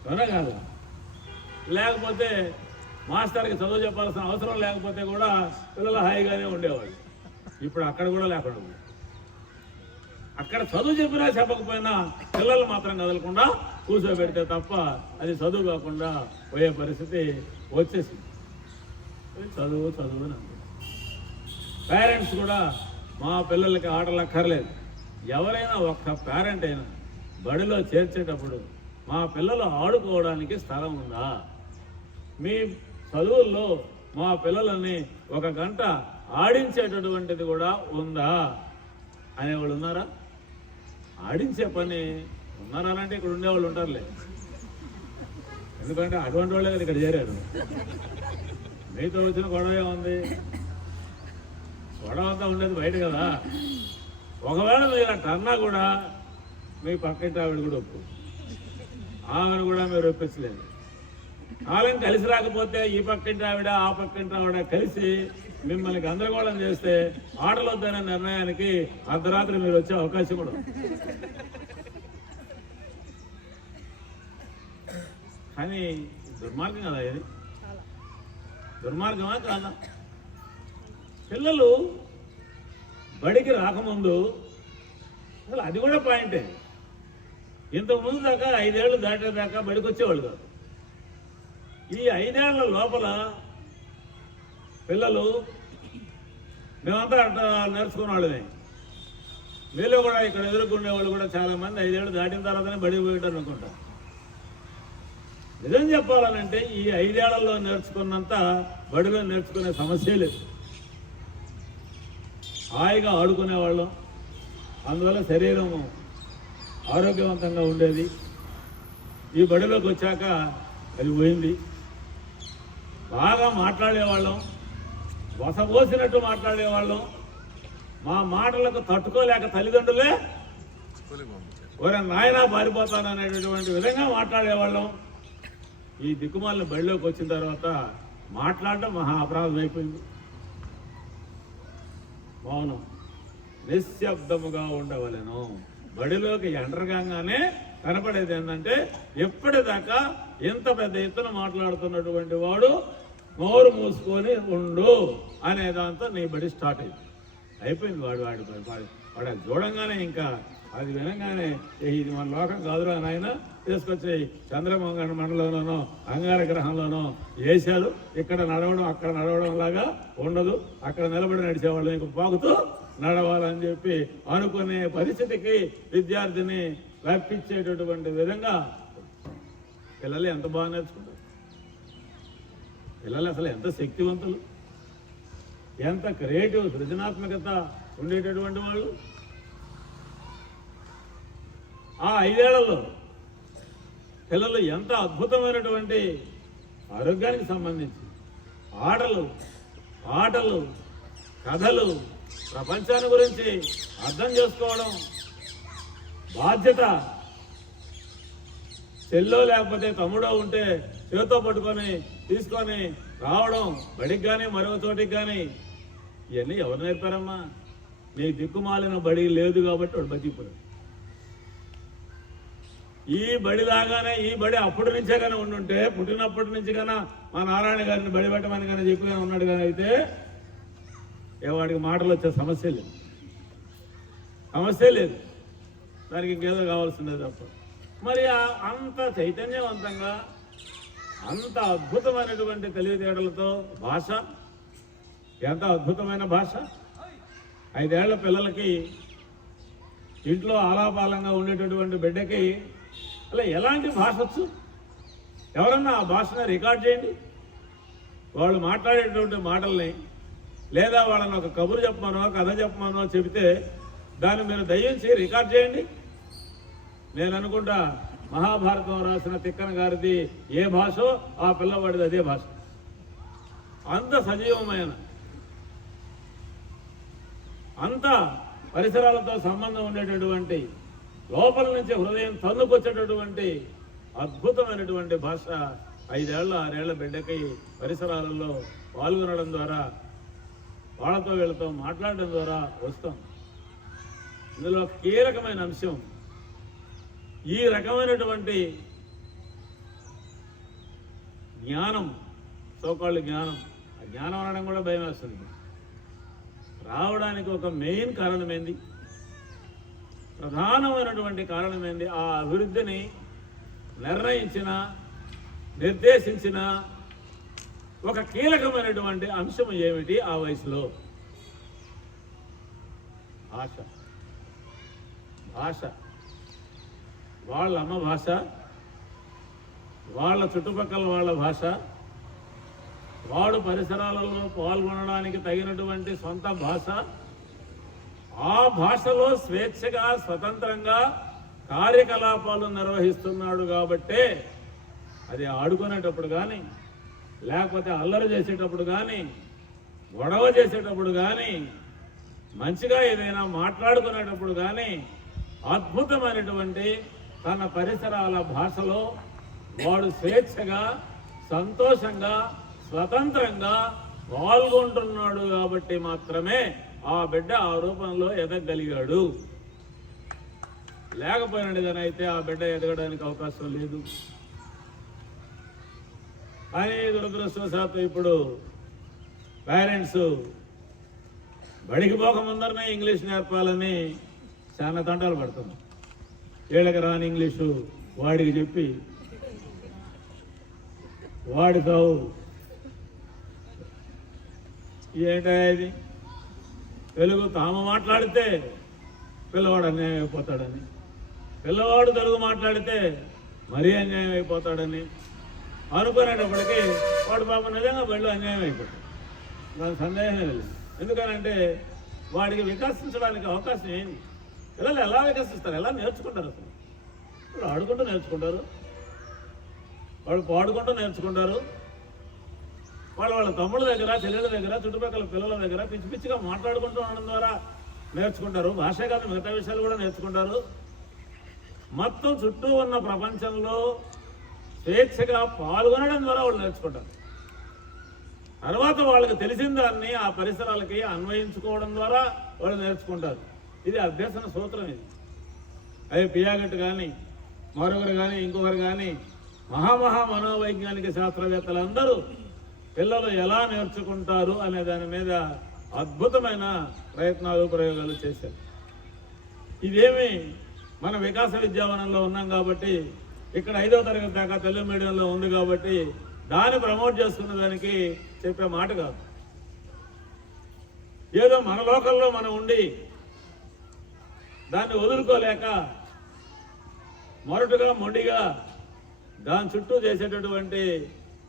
అవునా కాదు? లేకపోతే మాస్టర్కి చదువు చెప్పాల్సిన అవసరం లేకపోతే కూడా పిల్లలు హాయిగానే ఉండేవాళ్ళు. ఇప్పుడు అక్కడ కూడా లేకుండా ఉంది. అక్కడ చదువు చెప్పినా చెప్పకపోయినా పిల్లలు మాత్రం కదలకుండా కూర్చోబెడితే తప్ప అది చదువు కాకుండా పోయే పరిస్థితి వచ్చేసింది. చదువు అని అంటారు. పేరెంట్స్ కూడా మా పిల్లలకి ఆటలు అక్కర్లేదు. ఎవరైనా ఒక్క పేరెంట్ అయినా బడిలో చేర్చేటప్పుడు మా పిల్లలు ఆడుకోవడానికి స్థలం ఉందా, మీ చదువుల్లో మా పిల్లలని 1 గంట ఆడించేటటువంటిది కూడా ఉందా అనేవాళ్ళు ఉన్నారా? ఆడించే పని ఉన్నారా అంటే ఇక్కడ ఉండేవాళ్ళు ఉంటారులే, ఎందుకంటే అటువంటి వాళ్ళే కదా ఇక్కడ చేరారు. మీతో వచ్చిన గొడవ ఉంది, గొడవ అంతా ఉండేది బయట కదా. ఒకవేళ మీరు అట్లా అన్నా కూడా మీ పక్కింటి ఆవిడ కూడా ఒప్పు, ఆమెను కూడా మీరు ఒప్పించలేదు. ఆమెను కలిసి రాకపోతే ఈ పక్కింటి ఆవిడ ఆ పక్కింటి ఆవిడ కలిసి మిమ్మల్ని గందరగోళం చేస్తే ఆటలు వద్దనే నిర్ణయానికి అర్ధరాత్రి మీరు వచ్చే అవకాశం కూడా. కానీ దుర్మార్గం కదా ఇది, దుర్మార్గమా కాదా? పిల్లలు బడికి రాకముందు అసలు అది కూడా పాయింటే. ఇంతకుముందు దాకా 5 ఏళ్ళు దాటేదాకా బడికి వచ్చేవాళ్ళు కాదు. ఈ 5 ఏళ్ల లోపల పిల్లలు మేమంతా అట్లా నేర్చుకునే వాళ్ళమే. మీలో కూడా ఇక్కడ ఎదుర్కొనే వాళ్ళు కూడా చాలామంది 5 ఏళ్ళు దాటిన తర్వాతనే బడికి పోయేటారు అనుకుంటా. నిజం చెప్పాలనంటే ఈ 5 ఏళ్లలో నేర్చుకున్నంత బడిలో నేర్చుకునే సమస్య లేదు. హాయిగా ఆడుకునేవాళ్ళం, అందువల్ల శరీరం ఆరోగ్యవంతంగా ఉండేది. ఈ బడిలోకి వచ్చాక అది పోయింది. బాగా మాట్లాడేవాళ్ళం, వసపోసినట్టు మాట్లాడేవాళ్ళం. మా మాటలకు తట్టుకోలేక తల్లిదండ్రులే ఒరే నాయనా పారిపోతాననేటటువంటి విధంగా మాట్లాడేవాళ్ళం. ఈ దిక్కుమాలిన బడిలోకి వచ్చిన తర్వాత మాట్లాడడం మహా అపరాధం అయిపోయింది. మౌనం, నిశ్శబ్దముగా ఉండవలెను. బడిలోకి ఎంటర్గానే కనపడేది ఏంటంటే ఎప్పటిదాకా ఎంత పెద్ద ఎత్తున మాట్లాడుతున్నటువంటి వాడు నోరు మూసుకొని ఉండు అనే దాంతో నీ బడి స్టార్ట్ అయిపోయింది. వాడు అది చూడంగానే ఇంకా అది వినగానే ఇది మన లోకం కాదురా నాయన, తీసుకొచ్చి చంద్రమోహన్ మండలంలోనో అంగారగ్రహంలోనో వేశారు. ఇక్కడ నడవడం అక్కడ నడవడం లాగా ఉండదు, అక్కడ నిలబడి నడిచేవాళ్ళు ఇంక పాకుతూ నడవాలని చెప్పి అనుకునే పరిస్థితికి విద్యార్థిని రప్పించేటటువంటి విధంగా పిల్లలు ఎంత బాగా నేర్చుకుంటారు. పిల్లలు అసలు ఎంత శక్తివంతులు, ఎంత క్రియేటివ్ సృజనాత్మకత ఉండేటటువంటి వాళ్ళు. ఆ 5 ఏళ్లలో పిల్లలు ఎంత అద్భుతమైనటువంటి ఆరోగ్యానికి సంబంధించి ఆటలు, పాటలు, కథలు, ప్రపంచాన్ని గురించి అర్థం చేసుకోవడం, బాధ్యత. చెల్లో లేకపోతే తమ్ముడో ఉంటే చేతితో పట్టుకొని తీసుకొని రావడం బడికి కానీ మరో చోటికి కానీ. ఇవన్నీ ఎవరు నేర్పారమ్మా? నీ దిక్కుమాలిన బడి లేదు కాబట్టి వాడు బతికిపోయాడు. ఈ బడి లాగానే ఈ బడి అప్పటి నుంచే కానీ ఉండుంటే, పుట్టినప్పటి నుంచి కన్నా మా నారాయణ గారిని బడి పెట్టమని కానీ చెప్పి ఉన్నాడు కానీ అయితే వాడికి మాటలు వచ్చే సమస్య లేదు. దానికి ఇంకేదో కావాల్సిందే తప్ప. మరి అంత చైతన్యవంతంగా, అంత అద్భుతమైనటువంటి తెలివితేటలతో భాష, ఎంత అద్భుతమైన భాష. 5 ఏళ్ల పిల్లలకి ఇంట్లో ఆలాపాలంగా ఉండేటటువంటి బిడ్డకి అలా ఎలాంటి భాష వచ్చు? ఎవరన్నా ఆ భాషను రికార్డ్ చేయండి. వాళ్ళు మాట్లాడేటువంటి మాటల్ని, లేదా వాళ్ళని ఒక కబురు చెప్పమనో కథ చెప్పమనో చెబితే దాన్ని మీరు దయించి రికార్డ్ చేయండి. నేను అనుకుంటా మహాభారతం రాసిన తిక్కన గారిది ఏ భాషో ఆ పిల్లవాడిది అదే భాష. అంత సజీవమైన, అంత పరిసరాలతో సంబంధం ఉండేటటువంటి, లోపల నుంచి హృదయం తన్నుకొచ్చేటటువంటి అద్భుతమైనటువంటి భాష 5 ఏళ్ళ 6 ఏళ్ల బిడ్డకి పరిసరాలలో పాల్గొనడం ద్వారా, వాళ్ళతో వీళ్ళతో మాట్లాడడం ద్వారా వస్తాం. ఇందులో కీలకమైన అంశం ఈ రకమైనటువంటి జ్ఞానం, సోకాళ్ళు జ్ఞానం. ఆ జ్ఞానం అనడం కూడా భయం వేస్తుంది. రావడానికి ఒక మెయిన్ కారణం ఏంది? ప్రధానమైనటువంటి కారణం ఏంది? ఆ అభివృద్ధిని నిర్ణయించిన, నిర్దేశించిన ఒక కీలకమైనటువంటి అంశం ఏమిటి ఆ వయసులో? భాష. భాష, వాళ్ళ అమ్మ భాష, వాళ్ళ చుట్టుపక్కల వాళ్ళ భాష, వాడు పరిసరాలలో పాల్గొనడానికి తగినటువంటి సొంత భాష, ఆ భాషలో స్వేచ్ఛగా స్వతంత్రంగా కార్యకలాపాలు నిర్వహిస్తున్నాడు కాబట్టే అది ఆడుకునేటప్పుడు కానీ, లేకపోతే అల్లరి చేసేటప్పుడు కానీ, గొడవ చేసేటప్పుడు కానీ, మంచిగా ఏదైనా మాట్లాడుకునేటప్పుడు కానీ అద్భుతమైనటువంటి తన పరిసరాల భాషలో వాడు స్వేచ్ఛగా సంతోషంగా స్వతంత్రంగా పాల్గొంటున్నాడు కాబట్టి మాత్రమే ఆ బిడ్డ ఆ రూపంలో ఎదగలిగాడు. లేకపోయినట్టుగానైతే ఆ బిడ్డ ఎదగడానికి అవకాశం లేదు. కానీ దురదృష్టవశాత్తు ఇప్పుడు పేరెంట్స్ బడికి పోక ముందరనే ఇంగ్లీష్ నేర్పాలని చాలా తంటాలు పడుతున్నాం. వీళ్ళకి రాని ఇంగ్లీషు వాడికి చెప్పి వాడితావు ఏంటది తెలుగు తాము మాట్లాడితే పిల్లవాడు అన్యాయం అయిపోతాడని, పిల్లవాడు తెలుగు మాట్లాడితే మరీ అన్యాయం అయిపోతాడని అనుకునేటప్పటికీ వాడు పాప నిజంగా బళ్ళు అన్యాయం అయిపోతాడు. దానికి సందేహమే లేదు. ఎందుకనంటే వాడికి వికసించడానికి అవకాశం ఏంటి? పిల్లలు ఎలా వికసిస్తారు, ఎలా నేర్చుకుంటారు? అసలు వాళ్ళు ఆడుకుంటూ నేర్చుకుంటారు, వాళ్ళు పాడుకుంటూ నేర్చుకుంటారు, వాళ్ళ తమ్ముళ్ళ దగ్గర చెల్లెళ్ళ దగ్గర చుట్టుపక్కల పిల్లల దగ్గర పిచ్చి పిచ్చిగా మాట్లాడుకుంటూ ఉండడం ద్వారా నేర్చుకుంటారు. భాషే కాదు మిగతా విషయాలు కూడా నేర్చుకుంటారు. మొత్తం చుట్టూ ఉన్న ప్రపంచంలో స్వేచ్ఛగా పాల్గొనడం ద్వారా వాళ్ళు నేర్చుకుంటారు. తర్వాత వాళ్ళకి తెలిసిన దాన్ని ఆ పరిసరాలకి అన్వయించుకోవడం ద్వారా వాళ్ళు నేర్చుకుంటారు. ఇది అభ్యసన సూత్రం. ఇది అదే పియాగట్ కానీ మరొకరు కానీ ఇంకొకరు కానీ మనోవైజ్ఞానిక శాస్త్రవేత్తలందరూ పిల్లలు ఎలా నేర్చుకుంటారు అనే దాని మీద అద్భుతమైన ప్రయత్నాలు ప్రయోగాలు చేశారు. ఇదేమి మన వికాస విద్యావనంలో ఉన్నాం కాబట్టి, ఇక్కడ 5వ తరగతి దాకా తెలుగు మీడియంలో ఉంది కాబట్టి దాన్ని ప్రమోట్ చేసుకున్న దానికి చెప్పే మాట కాదు. ఏదో మన లోకల్లో మనం ఉండి దాన్ని వదులుకోలేక మొరటుగా మొండిగా దాని చుట్టూ చేసేటటువంటి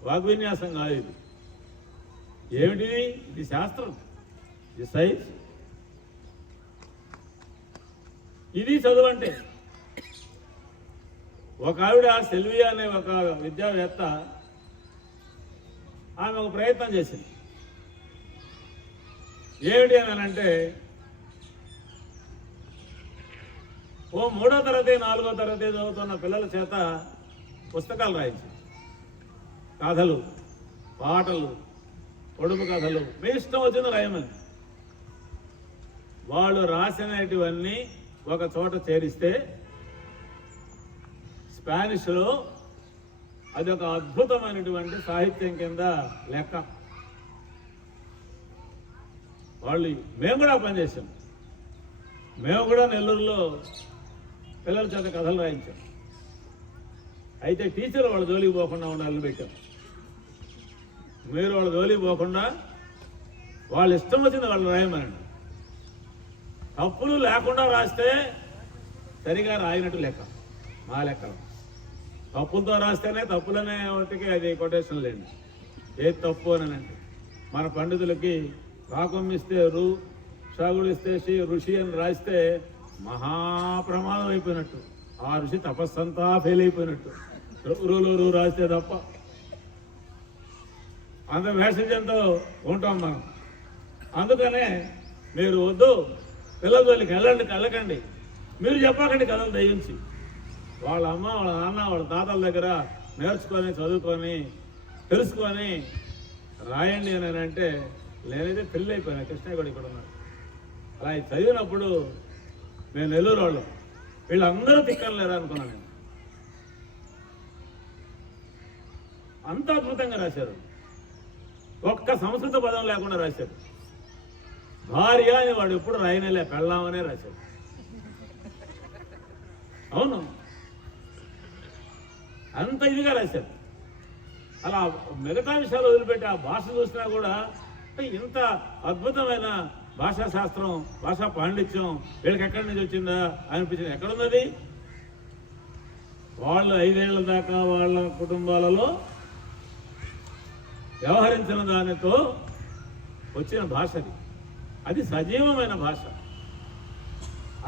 వాగ్విన్యాసం కాదు ఇది. ఏమిటిది? ఇది శాస్త్రం, ఇది సైన్స్, ఇది చదువు. అంటే ఒక ఆవిడ సెల్వియా అనే ఒక విద్యావేత్త ఆమె ఒక ప్రయత్నం చేసింది. ఏమిటి అని అంటే, ఓ 3వ తరగతి 4వ తరగతి చదువుతున్న పిల్లల చేత పుస్తకాలు రాయించింది. కథలు, పాటలు, పొడుపు కథలు, మీ ఇష్టం వచ్చింది రాయమని. వాళ్ళు రాసినటువన్నీ ఒక చోట చేరిస్తే స్పానిష్లో అది ఒక అద్భుతమైనటువంటి సాహిత్యం కింద లెక్క. వాళ్ళు మేము కూడా పనిచేసాం. మేము కూడా నెల్లూరులో పిల్లల చేత కథలు రాయించాం. అయితే టీచర్ వాళ్ళ జోలికి పోకుండా ఉండాలని పెట్టాం. మీరు వాళ్ళ జోలికి పోకుండా వాళ్ళు ఇష్టం వచ్చింది వాళ్ళు రాయమనండి. తప్పులు లేకుండా రాస్తే సరిగా రాయినట్టు లెక్క. మా లెక్కలు తప్పులతో రాస్తేనే తప్పులనే వాటికి అది కొటేషన్ లేండి. ఏది తప్పు అని అంటే, మన పండితులకి రాకొమ్మిస్తే రు, షాగుడిస్తే ఋషి అని రాస్తే మహాప్రమాదం అయిపోయినట్టు, ఆ ఋషి తపస్సంతా ఫెయిల్ అయిపోయినట్టు. రు రాస్తే తప్ప అంత వేషజంతో ఉంటాం మనం. అందుకనే మీరు వద్దు, పిల్లల జోలికి వెళ్ళకండి. మీరు చెప్పకండి కథలు దయించి. వాళ్ళ అమ్మ, వాళ్ళ నాన్న, వాళ్ళ తాతల దగ్గర నేర్చుకొని చదువుకొని తెలుసుకొని రాయండి అని అంటే, నేనైతే పెళ్ళి అయిపోయాను. కృష్ణయ్య కూడా ఇక్కడ ఉన్నాడు. అలా చదివినప్పుడు నేను నెల్లూరు వాళ్ళు వీళ్ళందరూ తిక్కలు లేరు అనుకున్నాను నేను. అంత అద్భుతంగా రాశారు. ఒక్క సంస్కృత పదం లేకుండా రాశారు. భార్య అని వాడు ఎప్పుడు రాయనలే, పెళ్ళామనే రాశాడు. అవును, అంత ఇదిగా రాశారు. అలా మిగతా విషయాలు వదిలిపెట్టి ఆ భాష చూసినా కూడా ఇంత అద్భుతమైన భాషా శాస్త్రం, భాషా పాండిత్యం వీళ్ళకి ఎక్కడి నుంచి వచ్చిందా అనిపించింది. ఎక్కడున్నది? వాళ్ళు 5 ఏళ్ల దాకా వాళ్ళ కుటుంబాలలో వ్యవహరించిన దానితో వచ్చిన భాషది. అది సజీవమైన భాష,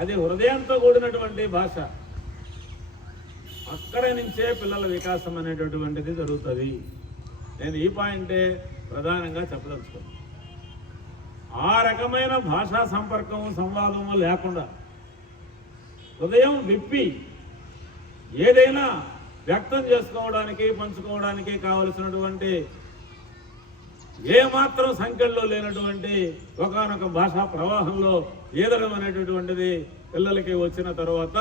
అది హృదయంతో కూడినటువంటి భాష. అక్కడ నుంచే పిల్లల వికాసం అనేటటువంటిది జరుగుతుంది. నేను ఈ పాయింటే ప్రధానంగా చెప్పదలుచుకున్నాను. ఆ రకమైన భాషా సంపర్కం సంవాదము లేకుండా హృదయం విప్పి ఏదైనా వ్యక్తం చేసుకోవడానికి పంచుకోవడానికి కావలసినటువంటి ఏమాత్రం సంఖ్యల్లో లేనటువంటి ఒకానొక భాషా ప్రవాహంలో ఈదడం అనేటటువంటిది పిల్లలకి వచ్చిన తర్వాత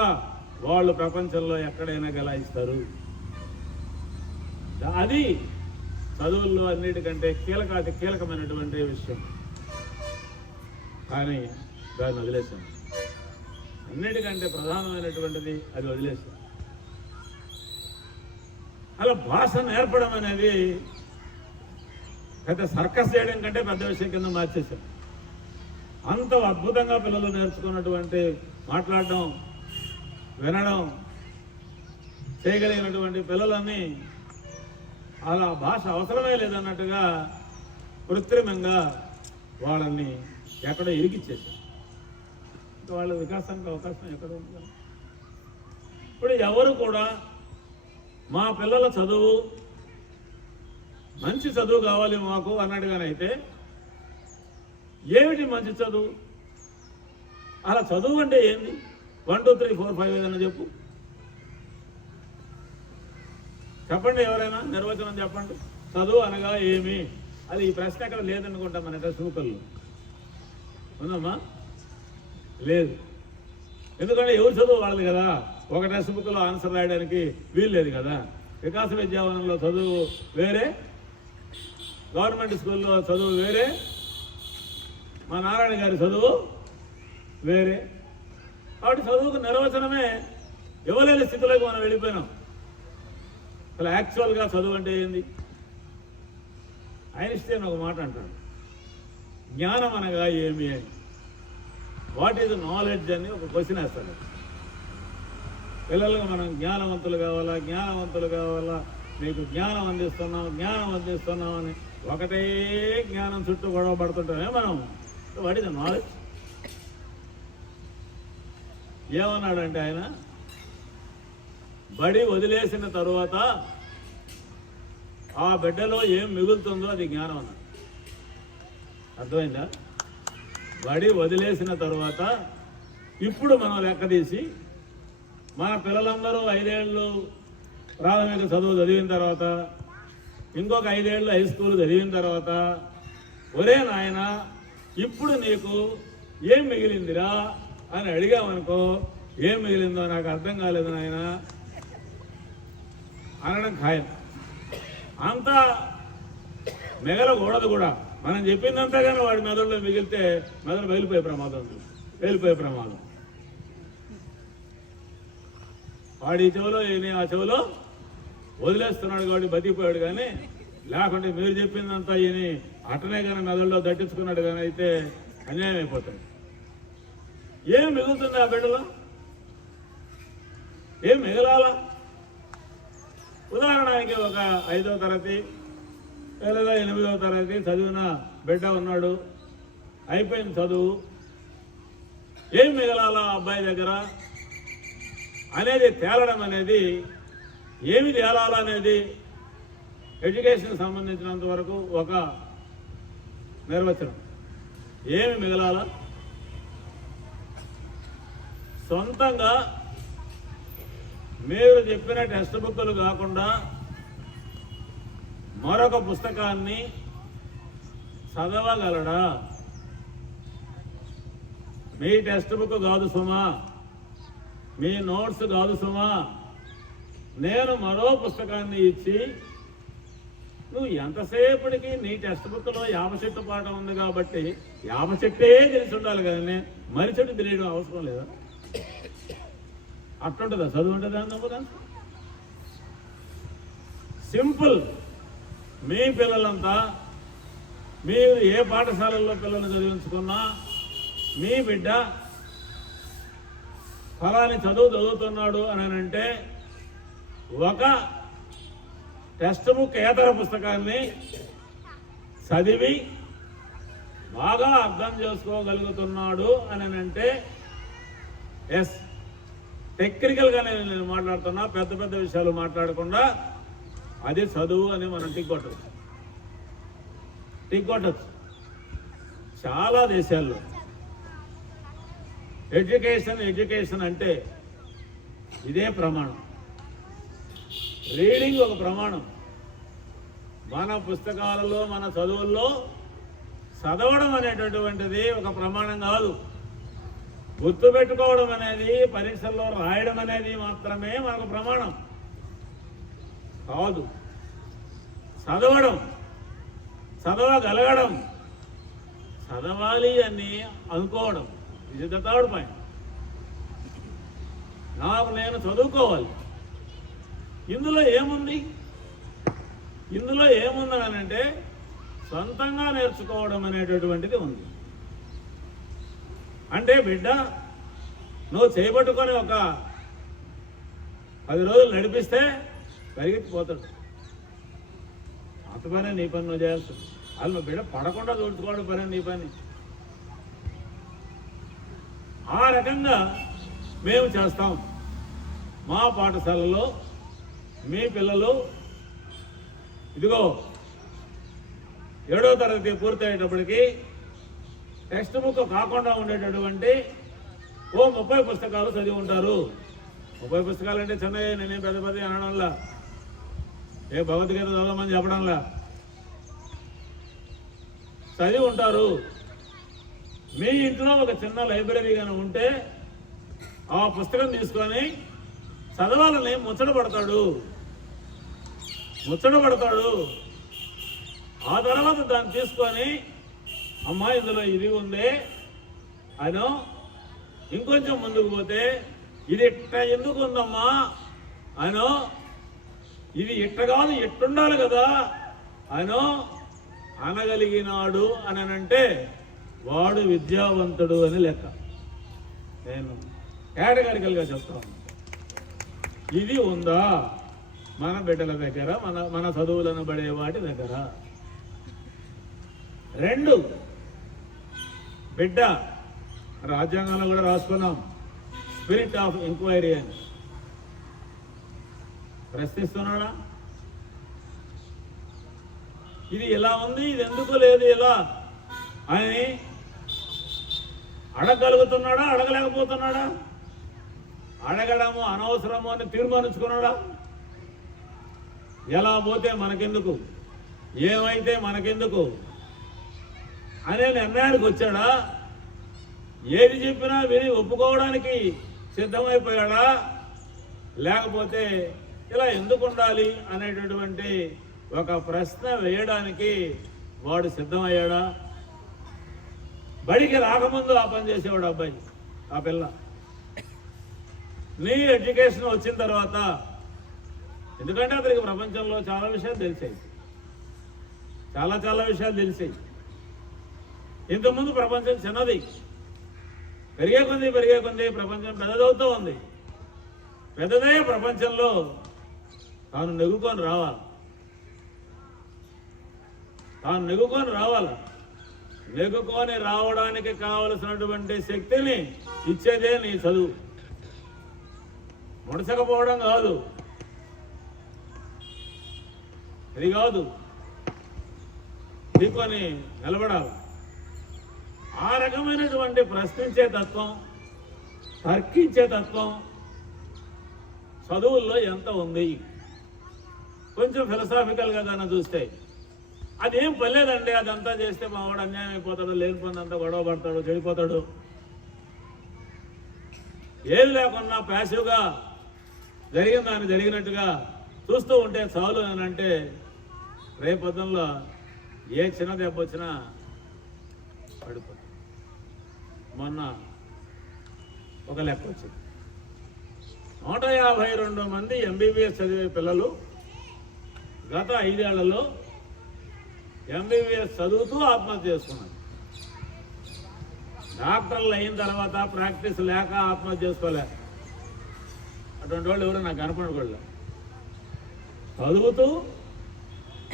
వాళ్ళు ప్రపంచంలో ఎక్కడైనా గెలాయిస్తారు. అది చదువుల్లో అన్నిటికంటే కీలకమైనటువంటి విషయం. కానీ దాన్ని వదిలేశాం. అన్నిటికంటే ప్రధానమైనటువంటిది అది వదిలేశాం. అలా భాష నేర్పడం అనేది పెద్ద సర్కస్ చేయడం కంటే పెద్ద విషయం కింద మార్చేశాం. అంత అద్భుతంగా పిల్లలు నేర్చుకున్నటువంటి మాట్లాడడం, వినడం చేయగలిగినటువంటి పిల్లలన్నీ అలా భాష అవసరమే లేదన్నట్టుగా కృత్రిమంగా వాళ్ళని ఎక్కడో ఇరికిచ్చేశారు. వాళ్ళ వికాసానికి అవకాశం ఎక్కడ ఉంది? ఇప్పుడు ఎవరు కూడా మా పిల్లల చదువు మంచి చదువు కావాలి మాకు అన్నట్టుగానైతే ఏమిటి మంచి చదువు? అలా చదువు అంటే ఏంది? 1 2 3 4 5 ఏదైనా చెప్పండి. ఎవరైనా నిర్వచనం చెప్పండి. చదువు అనగా ఏమి? అది ఈ ప్రశ్న ఎక్కడ లేదనుకుంటా మన టెక్స్ట్ బుక్లో. ఉందమ్మా? లేదు. ఎందుకంటే ఎవరు చదువు వాళ్ళది కదా. ఒక టెక్స్ట్ బుక్లో ఆన్సర్ రాయడానికి వీలు లేదు కదా. వికాస విద్యావనంలో చదువు వేరే, గవర్నమెంట్ స్కూల్లో చదువు వేరే, మా నారాయణ గారి చదువు వేరే. కాబట్టి చదువుకు నిర్వచనమే ఇవ్వలేని స్థితిలోకి మనం వెళ్ళిపోయినాం. అసలు యాక్చువల్గా చదువు అంటే ఏంది? ఐన్స్టీన్ ఒక మాట అంటాడు, జ్ఞానం అనగా ఏమి అని. వాట్ ఈజ్ నాలెడ్జ్ అని ఒక క్వశ్చన్ వేస్తాడు. పిల్లలకు మనం జ్ఞానవంతులు కావాలా, మీకు జ్ఞానం అందిస్తున్నాం అని ఒకటే జ్ఞానం చుట్టూ గొడవ పడుతుంటామే మనం. What is knowledge? ఏమన్నాడంటే ఆయన, బడి వదిలేసిన తరువాత ఆ బిడ్డలో ఏం మిగులుతుందో అది జ్ఞానం అన్నాడు. అర్థమైందా? బడి వదిలేసిన తరువాత ఇప్పుడు మనం లెక్క తీసి మన పిల్లలందరూ 5 ఏళ్ళు ప్రాథమిక చదువు చదివిన తర్వాత, ఇంకొక 5 ఏళ్ళు హై స్కూల్ చదివిన తర్వాత, ఒరే నాయన ఇప్పుడు నీకు ఏం మిగిలిందిరా అని అడిగామనుకో, ఏం మిగిలిందో నాకు అర్థం కాలేదు నాయన అనడం ఖాయం. అంతా మిగలకూడదు కూడా. మనం చెప్పిందంతా కానీ వాడి మెదడులో మిగిలితే మెదడు వెళ్ళిపోయే ప్రమాదం. వాడి చెవిలో ఆ చెవిలో వదిలేస్తున్నాడు కాబట్టి బతికిపోయాడు. కానీ లేకుంటే మీరు చెప్పిందంతా ఈయన అట్టనే కానీ మెదడులో దట్టించుకున్నాడు కానీ అయితే అన్యాయం అయిపోతాడు. ఏం మిగులుతుంది ఆ బిడ్డలో? ఏం మిగలాలా? ఉదాహరణకి ఒక 5వ తరగతి లేదా 8వ తరగతి చదివిన బిడ్డ ఉన్నాడు, అయిపోయింది చదువు. ఏం మిగలాలా అబ్బాయి దగ్గర అనేది తేలడం అనేది, ఏమి తేలాలనేది ఎడ్యుకేషన్ సంబంధించినంత వరకు ఒక నిర్వచనం. ఏమి మిగలాలా? సొంతంగా మీరు చెప్పిన టెక్స్ట్ బుక్లు కాకుండా మరొక పుస్తకాన్ని చదవగలడా? మీ టెక్స్ట్ బుక్ కాదు సుమా, మీ నోట్స్ కాదు సుమా, నేను మరో పుస్తకాన్ని ఇచ్చి నువ్వు ఎంతసేపటికి నీ టెక్స్ట్ బుక్లో 50 చెట్టు పాఠం ఉంది కాబట్టి 50 చెట్టే తెలిసి ఉండాలి కదండి, మరి చెట్టు తెలియడం అవసరం లేదా? అట్లుంటుందా చదువు? ఉంటుందా? నమ్ముదా? సింపుల్. మీ పిల్లలంతా మీరు ఏ పాఠశాలల్లో పిల్లల్ని చదివించుకున్నా మీ బిడ్డ ఫలాని చదువుతున్నాడు అని అంటే ఒక టెక్స్ట్ బుక్ ఏతర పుస్తకాన్ని చదివి బాగా అర్థం చేసుకోగలుగుతున్నాడు అని అంటే ఎస్, టెక్నికల్గా నేను మాట్లాడుతున్నా, పెద్ద పెద్ద విషయాలు మాట్లాడకుండా అది చదువు అని మనం టిక్ కొట్టచ్చు. చాలా దేశాల్లో ఎడ్యుకేషన్ అంటే ఇదే ప్రమాణం. రీడింగ్ ఒక ప్రమాణం. మన పుస్తకాలలో మన చదువుల్లో చదవడం అనేటటువంటిది ఒక ప్రమాణం కాదు. గుర్తుపెట్టుకోవడం అనేది, పరీక్షల్లో రాయడం అనేది మాత్రమే మనకు ప్రమాణం కాదు. చదవగలగడం, చదవాలి అని అనుకోవడం, ఇది ద థర్డ్ పాయింట్. నేను చదువుకోవాలి. ఇందులో ఏముందని అంటే సొంతంగా నేర్చుకోవడం అనేటటువంటిది ఉంది. అంటే బిడ్డ, నువ్వు చేయబట్టుకొని ఒక 10 రోజులు నడిపిస్తే పరిగెత్తిపోతాడు. అంత పని నీ పని నువ్వు చేస్తావు. వాళ్ళు బిడ్డ పడకుండా చూసుకోవడం పని నీ పని. ఆ రకంగా మేము చేస్తాం. మా పాఠశాలలో మీ పిల్లలు ఇదిగో 7వ తరగతి పూర్తయ్యేటప్పటికి టెక్స్ట్ బుక్ కాకుండా ఉండేటటువంటి 30 పుస్తకాలు చదివి ఉంటారు. 30 పుస్తకాలు అంటే చిన్నయ్య, నేనేం పెద్ద అనడంలా, ఏ భగవద్గీత చదవమని చెప్పడంలా, చదివి ఉంటారు. మీ ఇంట్లో ఒక చిన్న లైబ్రరీ కానీ ఉంటే ఆ పుస్తకం తీసుకొని చదవాలని ముచ్చట పడతాడు. ఆ తర్వాత దాన్ని తీసుకొని అమ్మా ఇందులో ఇది ఉంది అనో, ఇంకొంచెం ముందుకు పోతే ఇది ఇట్ట ఎందుకు ఉందమ్మా అనో, ఇది ఇట్ట కాదు ఇట్టుండాలి కదా అనో అనగలిగినాడు అని అంటే వాడు విద్యావంతుడు అని లెక్క. నేను కేటగిరికల్గా చెప్తాను. ఇది ఉందా మన బిడ్డల దగ్గర, మన చదువులను పడే వాటి దగ్గర. 2, బిడ్డ రాజ్యాంగంలో కూడా రాసుకున్నాం, స్పిరిట్ ఆఫ్ ఎంక్వైరీ అని. ప్రశ్నిస్తున్నాడా? ఇది ఎలా ఉంది, ఇది ఎందుకు లేదు ఇలా అని అడగలుగుతున్నాడా, అడగలేకపోతున్నాడా? అడగడము అనవసరము అని తీర్మానించుకున్నాడా? ఎలా పోతే మనకెందుకు, ఏమైతే మనకెందుకు అనే నిర్ణయానికి వచ్చాడా? ఏది చెప్పినా విని ఒప్పుకోవడానికి సిద్ధమైపోయాడా? లేకపోతే ఇలా ఎందుకు ఉండాలి అనేటటువంటి ఒక ప్రశ్న వేయడానికి వాడు సిద్ధమయ్యాడా? బడికి రాకముందు ఆ పని చేసేవాడు అబ్బాయి, ఆ పిల్ల. నీ ఎడ్యుకేషన్ వచ్చిన తర్వాత, ఎందుకంటే అతనికి ప్రపంచంలో చాలా విషయాలు తెలిసాయి, చాలా విషయాలు తెలిసాయి. ఇంతకుముందు ప్రపంచం చిన్నది, పెరిగే కొద్దీ ప్రపంచం పెద్దదవుతూ ఉంది. పెద్దదే ప్రపంచంలో తాను నెగ్గుకొని రావాలి. నెగ్గుకొని రావడానికి కావలసినటువంటి శక్తిని ఇచ్చేదే నీ చదువు. ముడసకపోవడం కాదు, ఇది కాదు, నీకొని నిలబడాలి. ఆ రకమైనటువంటి ప్రశ్నించే తత్వం, తర్కించే తత్వం చదువుల్లో ఎంత ఉంది? కొంచెం ఫిలసాఫికల్గా దాన్ని చూస్తే అదేం పర్లేదండి, అదంతా చేస్తే మావాడు అన్యాయం అయిపోతాడు, లేనిపోయిందంతా గొడవ పడతాడు, చెడిపోతాడు. ఏది లేకున్నా ప్యాసివ్గా జరిగిన దాన్ని జరిగినట్టుగా చూస్తూ ఉంటే చాలు అని అంటే రేపొద్దుల్లో ఏ చిన్న దెబ్బ వచ్చినా పడిపోతుంది. మొన్న ఒక లెక్క వచ్చింది, 152 మంది ఎంబీబీఎస్ చదివే పిల్లలు గత 5 ఏళ్లలో ఎంబీబీఎస్ చదువుతూ ఆత్మహత్య చేసుకున్నారు. డాక్టర్లు అయిన తర్వాత ప్రాక్టీస్ లేక ఆత్మహత్య చేసుకోలేక, అటువంటి వాళ్ళు ఎవరు నాకు కనపడకూడదు. చదువుతూ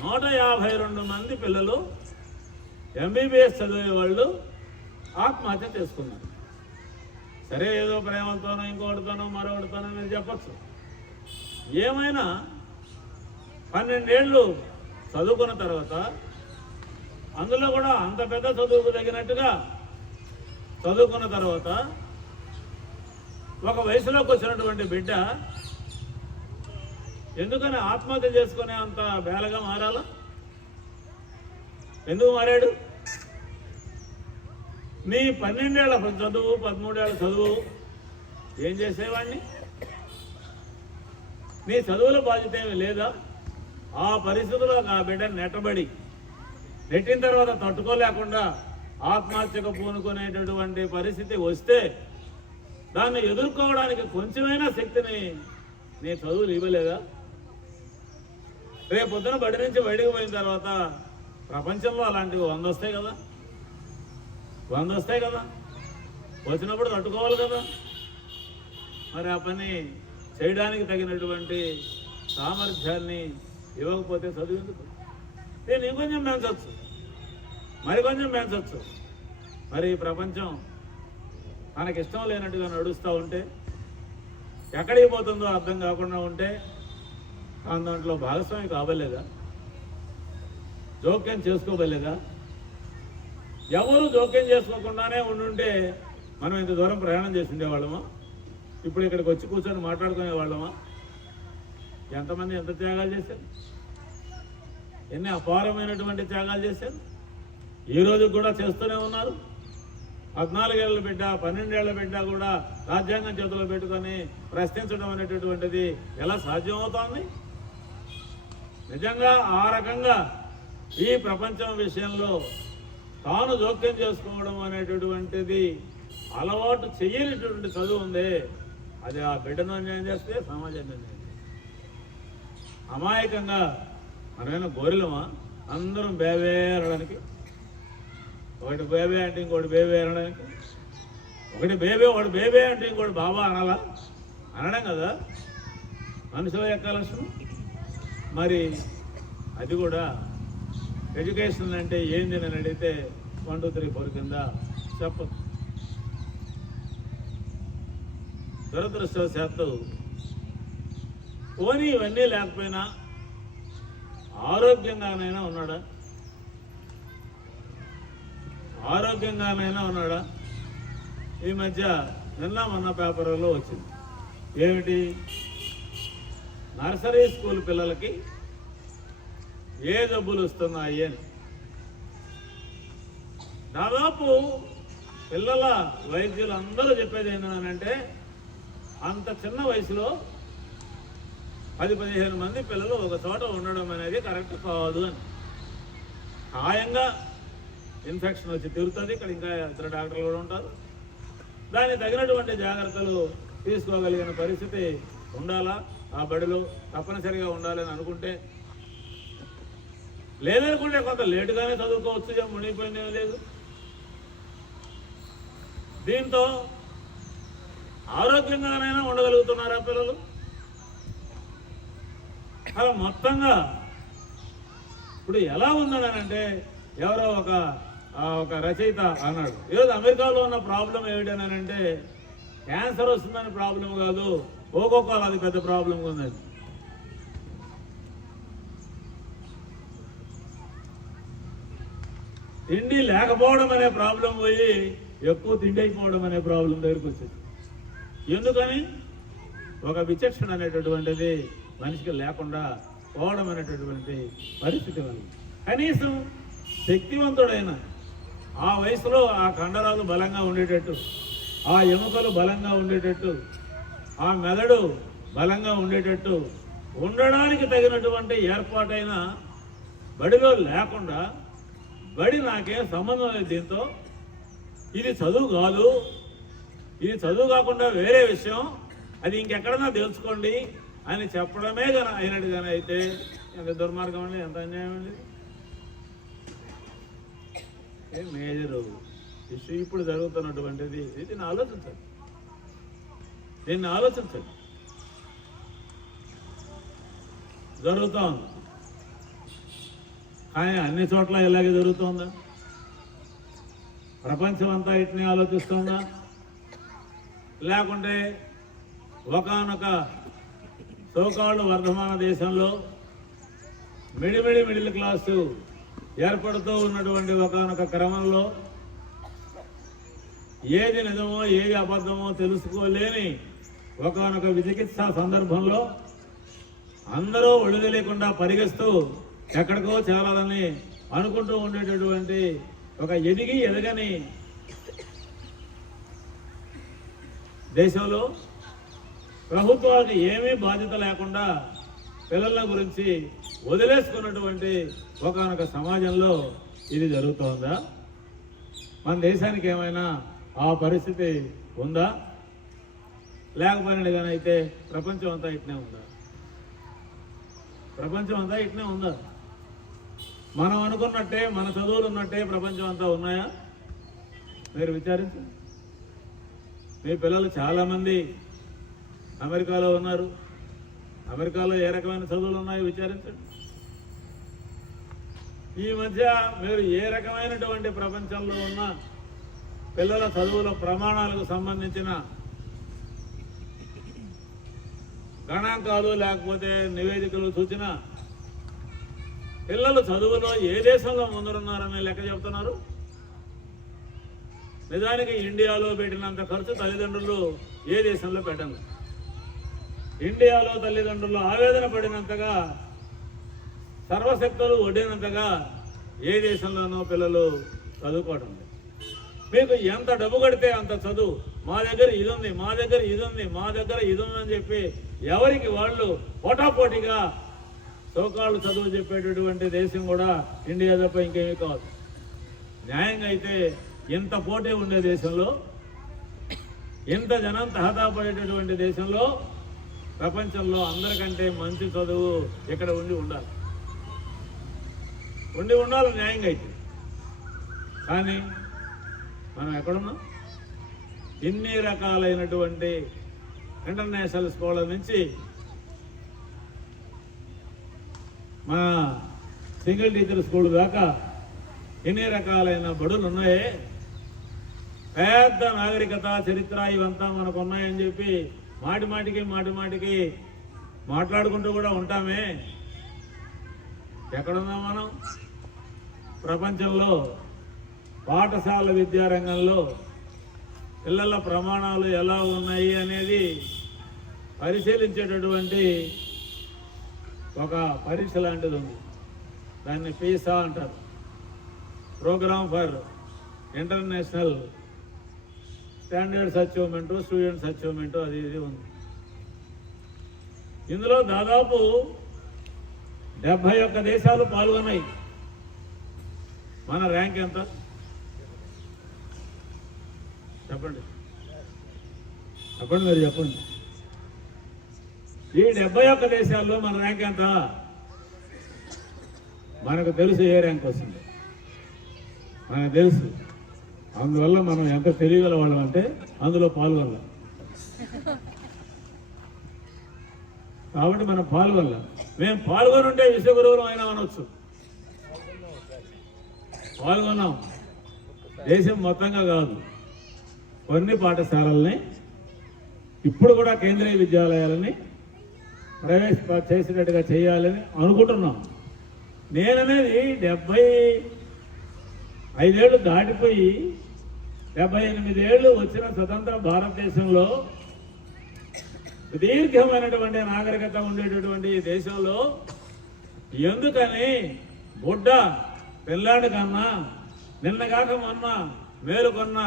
152 మంది పిల్లలు ఎంబీబీఎస్ చదివే వాళ్ళు ఆత్మహత్య చేసుకున్నారు. సరే, ఏదో ప్రేమతోనో ఇంకొకటితోనో మరొకటితోనో మీరు చెప్పచ్చు. ఏమైనా 12 ఏళ్ళు చదువుకున్న తర్వాత అందులో కూడా అంత పెద్ద చదువుకు తగినట్టుగా చదువుకున్న తర్వాత ఒక వయసులోకి వచ్చినటువంటి బిడ్డ ఎందుకని ఆత్మహత్య చేసుకునే అంత బేలగా మారాలా? ఎందుకు మారాడు? నీ 12 ఏళ్ల చదువు, 13 ఏళ్ల చదువు ఏం చేసేవాడిని? నీ చదువుల బాధ్యత ఏమీ లేదా? ఆ పరిస్థితుల్లో ఆ బిడ్డ నెట్టిన తర్వాత తట్టుకోలేకుండా ఆత్మహత్యకు పూనుకునేటటువంటి పరిస్థితి వస్తే దాన్ని ఎదుర్కోవడానికి కొంచెమైనా శక్తిని నీ చదువులు ఇవ్వలేదా? రేపు పొద్దున బడి నుంచి బయటకు పోయిన తర్వాత ప్రపంచంలో అలాంటివి 100 వస్తాయి కదా, 100 వస్తాయి కదా. వచ్చినప్పుడు తట్టుకోవాలి కదా. మరి ఆ పని చేయడానికి తగినటువంటి సామర్థ్యాన్ని ఇవ్వకపోతే చదువు ఎందుకు? నేను ఇంకొంచెం పెంచవచ్చు, మరికొంచెం పెంచవచ్చు. మరి ఈ ప్రపంచం మనకిష్టం లేనట్టుగా నడుస్తూ ఉంటే, ఎక్కడికి పోతుందో అర్థం కాకుండా ఉంటే దాంట్లో భాగస్వామి కావలేదా? జోక్యం చేసుకోవలేదా? ఎవరు జోక్యం చేసుకోకుండానే ఉండుంటే మనం ఇంత దూరం ప్రయాణం చేసి ఉండేవాళ్ళమా? ఇప్పుడు ఇక్కడికి వచ్చి కూర్చొని మాట్లాడుకునే వాళ్ళమా? ఎంతమంది ఎంత త్యాగాలు చేశారు, ఎన్ని అపారమైనటువంటి త్యాగాలు చేశారు. ఈ రోజు కూడా చేస్తూనే ఉన్నారు. 14 ఏళ్ల బిడ్డ, 12 ఏళ్ల బిడ్డ కూడా రాజ్యాంగం చేతిలో పెట్టుకొని ప్రశ్నించడం అనేటటువంటిది ఎలా సాధ్యమవుతోంది? నిజంగా ఆ రకంగా ఈ ప్రపంచం విషయంలో తాను జోక్యం చేసుకోవడం అనేటటువంటిది అలవాటు చేయనిటువంటి చదువు ఉంది. అది ఆ బిడ్డను అన్యాయం చేస్తే సమాజాన్ని అన్యాయం చేస్తే. అమాయకంగా మనమైనా గోరిలమా? అందరం బేబే అనడానికి, ఒకటి బేబే అంటే ఇంకోటి బేబే అనడానికి, ఒకటి బేబే ఒకటి బేబే అంటే ఇంకోటి బాబా అనాలా? అనడం కదా మనుషుల యొక్క లక్షణం. మరి అది కూడా ఎడ్యుకేషన్ అంటే ఏంది అని అడిగితే 1, 2, 3, 4 కింద చెప్పదు. దురదృష్టవశాత్తు పోనీ ఇవన్నీ లేకపోయినా ఆరోగ్యంగానైనా ఉన్నాడా? ఆరోగ్యంగానైనా ఉన్నాడా? ఈ మధ్య మొన్న పేపర్లో వచ్చింది. ఏమిటి? నర్సరీ స్కూల్ పిల్లలకి ఏ జబ్బులు వస్తున్నాయి అని. దాదాపు పిల్లల వైద్యులు అందరూ చెప్పేది ఏంటంటే అంత చిన్న వయసులో 10-15 మంది పిల్లలు ఒక చోట ఉండడం అనేది కరెక్ట్ కాదు అని. ఖాయంగా ఇన్ఫెక్షన్ వచ్చి తిరుగుతుంది. ఇక్కడ ఇంకా 2 డాక్టర్లు కూడా ఉంటారు. దానికి తగినటువంటి జాగ్రత్తలు తీసుకోగలిగిన పరిస్థితి ఉండాలా? ఆ బడిలో తప్పనిసరిగా ఉండాలని అనుకుంటే, లేదనుకుంటే కొంత లేటుగానే చదువుకోవచ్చు, మునిగిపోయిందేమీ లేదు. దీంతో ఆరోగ్యంగానైనా ఉండగలుగుతున్నారా పిల్లలు? అలా మొత్తంగా ఇప్పుడు ఎలా ఉందనంటే, ఎవరో ఒక రచయిత అన్నాడు, ఈరోజు అమెరికాలో ఉన్న ప్రాబ్లం ఏమిటనంటే క్యాన్సర్ వస్తుందని ప్రాబ్లం కాదు, ఒక్కొక్కరు అది పెద్ద ప్రాబ్లం ఉందని. తిండి లేకపోవడం అనే ప్రాబ్లం పోయి ఎక్కువ తిండి అయిపోవడం అనే ప్రాబ్లం దగ్గరికి వచ్చేది. ఎందుకని? ఒక విచక్షణ అనేటటువంటిది మనిషికి లేకుండా పోవడం అనేటటువంటి పరిస్థితి వల్ల. కనీసం శక్తివంతుడైన ఆ వయసులో ఆ కండరాలు బలంగా ఉండేటట్టు, ఆ ఎముకలు బలంగా ఉండేటట్టు, ఆ మెదడు బలంగా ఉండేటట్టు ఉండడానికి తగినటువంటి ఏర్పాటైన బడిలో లేకుండా, బడి నాకేం సంబంధం లేదు దీంతో, ఇది చదువు కాదు, ఇది చదువు కాకుండా వేరే విషయం, అది ఇంకెక్కడన్నా తెలుసుకోండి అని చెప్పడమే అయినట్టుగానే అయితే ఎంత దుర్మార్గం అండి, ఎంత అన్యాయం అండి. మేజర్ ఇష్యూ ఇప్పుడు జరుగుతున్నటువంటిది. దీన్ని ఆలోచించండి, జరుగుతూ ఉంది. కానీ అన్ని చోట్ల ఇలాగే జరుగుతుందా? ప్రపంచం అంతా ఇట్నే ఆలోచిస్తుందా? లేకుంటే ఒకానొక సోకాళ్ళు వర్ధమాన దేశంలో మిడిల్ క్లాసు ఏర్పడుతూ ఉన్నటువంటి ఒకానొక క్రమంలో ఏది నిజమో ఏది అబద్ధమో తెలుసుకోలేని ఒకానొక విచికిత్సా సందర్భంలో అందరూ ఒళ్ళు తెలియకుండా పరిగెస్తూ ఎక్కడికో చేరాలని అనుకుంటూ ఉండేటటువంటి ఒక ఎదగని దేశంలో ప్రభుత్వానికి ఏమీ బాధ్యత లేకుండా పిల్లల గురించి వదిలేసుకున్నటువంటి ఒకానొక సమాజంలో ఇది జరుగుతోందా? మన దేశానికి ఏమైనా ఆ పరిస్థితి ఉందా? లేకపోయినది కానీ అయితే ప్రపంచం అంతా ఇట్నే ఉందా? ప్రపంచం అంతా ఇట్నే ఉందా? మనం అనుకున్నట్టే మన చదువులు ఉన్నట్టే ప్రపంచం అంతా ఉన్నాయా? మీరు విచారించండి. మీ పిల్లలు చాలామంది అమెరికాలో ఉన్నారు. అమెరికాలో ఏ రకమైన చదువులు ఉన్నాయో విచారించండి. ఈ మధ్య మీరు ఏ రకమైనటువంటి ప్రపంచంలో ఉన్న పిల్లల చదువుల ప్రమాణాలకు సంబంధించిన గణాంకాలు లేకపోతే నివేదికలు సూచన పిల్లలు చదువులో ఏ దేశంలో ముందరున్నారని లెక్క చెప్తున్నారు? నిజానికి ఇండియాలో పెట్టినంత ఖర్చు తల్లిదండ్రులు ఏ దేశంలో పెట్టండి. ఇండియాలో తల్లిదండ్రులు ఆవేదన పడినంతగా సర్వశక్తులు ఒడ్డినంతగా ఏ దేశంలోనో పిల్లలు చదువుకోవడం. మీకు ఎంత డబ్బు కడితే అంత చదువు, మా దగ్గర ఇది ఉంది, మా దగ్గర ఇది ఉంది, మా దగ్గర ఇది ఉందని చెప్పి ఎవరికి వాళ్ళు పోటాపోటీగా సోకాళ్ళు చదువు చెప్పేటటువంటి దేశం కూడా ఇండియా తప్ప ఇంకేమీ కాదు. న్యాయంగా అయితే ఇంత పోటీ ఉండే దేశంలో, ఇంత జనం తహతాపడేటటువంటి దేశంలో, ప్రపంచంలో అందరికంటే మంచి చదువు ఇక్కడ ఉండాలి న్యాయంగా అయితే. కానీ మనం ఎక్కడున్నాం? ఇన్ని రకాలైనటువంటి ఇంటర్నేషనల్ స్కూళ్ళ నుంచి మా సింగిల్ టీచర్ స్కూల్ దాకా ఎన్ని రకాలైన బడులు ఉన్నాయే. పెద్ద నాగరికత చరిత్ర ఇవంతా మనకు ఉన్నాయని చెప్పి మాటి మాటికి మాట్లాడుకుంటూ కూడా ఉంటామే. ఎక్కడున్నాం మనం? ప్రపంచంలో పాఠశాల విద్యారంగంలో పిల్లల ప్రమాణాలు ఎలా ఉన్నాయి అనేది పరిశీలించేటటువంటి ఒక పరీక్ష లాంటిది ఉంది. దాన్ని పీసా అంటారు, programme for international standards achievement, students achievement, అది ఇది ఉంది. ఇందులో దాదాపు 71 దేశాలు పాల్గొన్నాయి. మన ర్యాంక్ ఎంత చెప్పండి మీరు చెప్పండి. ఈ 71 దేశాల్లో మన ర్యాంక్ ఎంత? మనకు తెలుసు ఏ ర్యాంక్ వస్తుంది, మనకు తెలుసు. అందువల్ల మనం ఎంత తెలియగల వాళ్ళం అంటే అందులో పాల్గొనాలి. కాబట్టి మనం పాల్గొనాలి. మేము పాల్గొనుంటే విశ్వగురువులం అయినా అనొచ్చు. పాల్గొన్నాం. దేశం మొత్తంగా కాదు, కొన్ని పాఠశాలల్ని ఇప్పుడు కూడా కేంద్రీయ విద్యాలయాలని ప్రవేశ చేసినట్టుగా చేయాలని అనుకుంటున్నాం. నేననేది 75 ఏళ్ళు దాటిపోయి 78 ఏళ్ళు వచ్చిన స్వతంత్ర భారతదేశంలో దీర్ఘమైనటువంటి నాగరికత ఉండేటటువంటి దేశంలో ఎందుకని బుడ్డ పిల్లాడి కన్నా నిన్నగాక మొన్న మేలుకొన్న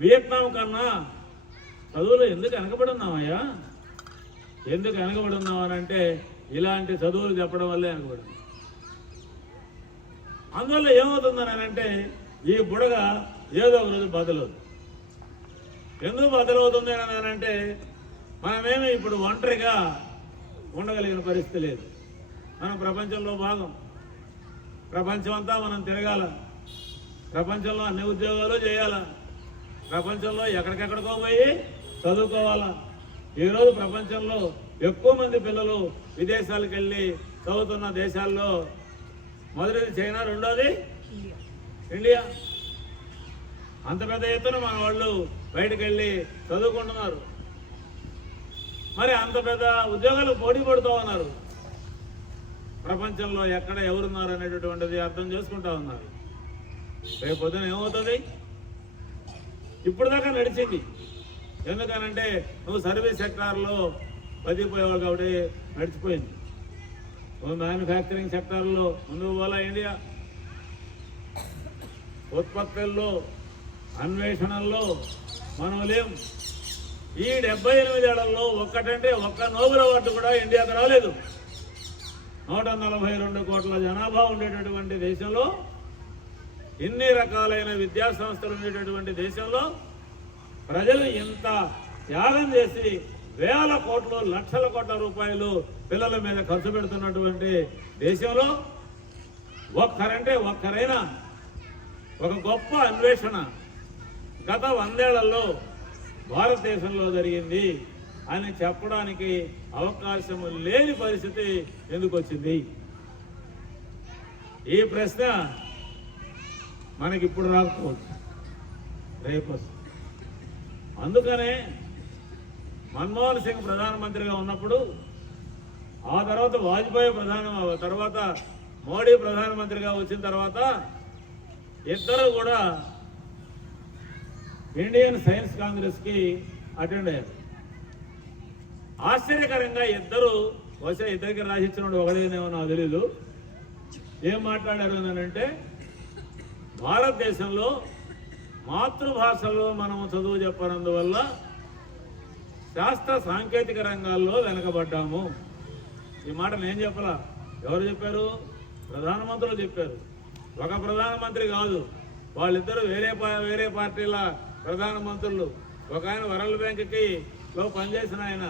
వియత్నాం కన్నా చదువులు ఎందుకు వెనకబడున్నామయ్యా? ఎందుకు వెనకబడున్నామనంటే ఇలాంటి చదువులు చెప్పడం వల్లే వెనకబడి. అందువల్ల ఏమవుతుందని అంటే ఈ బుడగ ఏదో ఒక రోజు బదులవుతుంది. ఎందుకు బదులవుతుంది అని అంటే మనమేమి ఇప్పుడు ఒంటరిగా ఉండగలిగిన పరిస్థితి లేదు. మనం ప్రపంచంలో భాగం. ప్రపంచం అంతా మనం తిరగాల, ప్రపంచంలో అన్ని ఉద్యోగాలు చేయాల, ప్రపంచంలో ఎక్కడికెక్కడికో పోయి చదువుకోవాలా. ఈరోజు ప్రపంచంలో ఎక్కువ మంది పిల్లలు విదేశాలకు వెళ్ళి చదువుతున్న దేశాల్లో మొదటిది చైనా, రెండోది ఇండియా. అంత పెద్ద ఎత్తున మన వాళ్ళు బయటకు వెళ్ళి చదువుకుంటున్నారు. మరి అంత పెద్ద ఉద్యోగాలు పోటీ పడుతూ ఉన్నారు. ప్రపంచంలో ఎక్కడ ఎవరున్నారు అనేటటువంటిది అర్థం చేసుకుంటా ఉన్నారు. రేపు పొద్దున ఏమవుతుంది? ఇప్పుడు దాకా నడిచింది. ఎందుకనంటే నువ్వు సర్వీస్ సెక్టార్లో బతికిపోయేవాడు కాబట్టి నడిచిపోయింది. నువ్వు మ్యానుఫ్యాక్చరింగ్ సెక్టార్లో ముందుకు పోలా. ఇండియా ఉత్పత్తుల్లో అన్వేషణల్లో మనం లేం. ఈ 78 ఏళ్లలో ఒక్కటంటే ఒక్క నోబెల్ అవార్డు కూడా ఇండియాకు రాలేదు. 142 కోట్ల జనాభా ఉండేటటువంటి దేశంలో, ఇన్ని రకాలైన విద్యా సంస్థలు ఉండేటటువంటి దేశంలో ప్రజలు ఇంత త్యాగం చేసి వేల కోట్లు లక్షల కోట్ల రూపాయలు పిల్లల మీద ఖర్చు పెడుతున్నటువంటి దేశంలో ఒక్కరంటే ఒక్కరైనా ఒక గొప్ప అన్వేషణ గత 100 ఏళ్లలో భారతదేశంలో జరిగింది అని చెప్పడానికి అవకాశం లేని పరిస్థితి ఎందుకు వచ్చింది? ఈ ప్రశ్న మనకి ఇప్పుడు రాకపోవచ్చు, రేపు వస్తుంది. అందుకనే మన్మోహన్ సింగ్ ప్రధానమంత్రిగా ఉన్నప్పుడు, ఆ తర్వాత వాజ్పేయి తర్వాత మోడీ ప్రధానమంత్రిగా వచ్చిన తర్వాత ఇద్దరు కూడా ఇండియన్ సైన్స్ కాంగ్రెస్కి అటెండ్ అయ్యారు. ఆశ్చర్యకరంగా బహుశా ఇద్దరికి రాసిచ్చినప్పుడు ఒకడేనేమో నాకు తెలీదు, ఏం మాట్లాడారు అంటే భారతదేశంలో మాతృభాషలో మనం చదువు చెప్పనందువల్ల శాస్త్ర సాంకేతిక రంగాల్లో వెనకబడ్డాము. ఈ మాట నేను చెప్పలా, ఎవరు చెప్పారు? ప్రధానమంత్రులు చెప్పారు. ఒక ప్రధానమంత్రి కాదు, వాళ్ళిద్దరూ వేరే పార్టీల ప్రధానమంత్రులు. ఒక ఆయన వరల్డ్ బ్యాంక్కి పనిచేసిన ఆయన,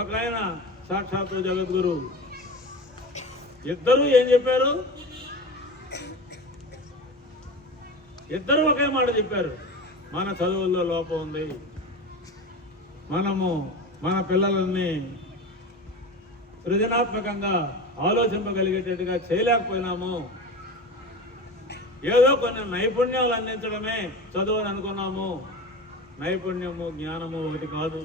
ఒక ఆయన సాక్షాత్తు జగద్గురు. ఇద్దరు ఏం చెప్పారు? ఇద్దరు ఒకే మాట చెప్పారు, మన చదువుల్లో లోపం ఉంది, మనము మన పిల్లలని సృజనాత్మకంగా ఆలోచింపగలిగేటట్టుగా చేయలేకపోయినాము, ఏదో కొన్ని నైపుణ్యాలు అందించడమే చదువు అని అనుకున్నాము. నైపుణ్యము జ్ఞానము ఒకటి కాదు,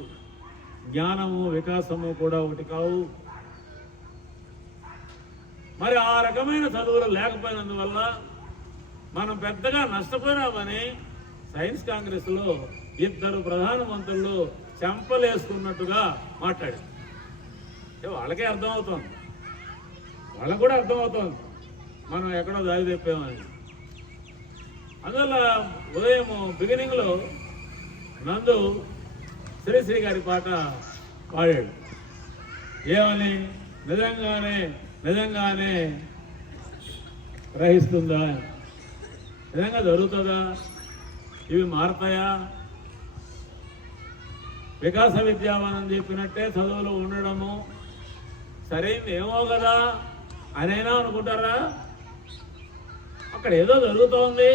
జ్ఞానము వికాసము కూడా ఒకటి కావు. మరి ఆ రకమైన చదువులు లేకపోయినందువల్ల మనం పెద్దగా నష్టపోయినామని సైన్స్ కాంగ్రెస్లో ఇద్దరు ప్రధానమంత్రులు చెంపలేసుకున్నట్టుగా మాట్లాడారు. వాళ్ళకే అర్థమవుతోంది, వాళ్ళకు కూడా అర్థమవుతోంది మనం ఎక్కడో దారి తెప్పామని. అందువల్ల ఉదయం బిగినింగ్లో నందు శ్రీశ్రీ గారి పాట పాడాడు. ఏమని? నిజంగానే గ్రహిస్తుందా? నిజంగా జరుగుతుందా? ఇవి మారతాయా? వికాస విద్యావనం చెప్పినట్టే చదువులు ఉండడము సరైంది ఏమో కదా అనైనా అనుకుంటారా? అక్కడ ఏదో జరుగుతోంది,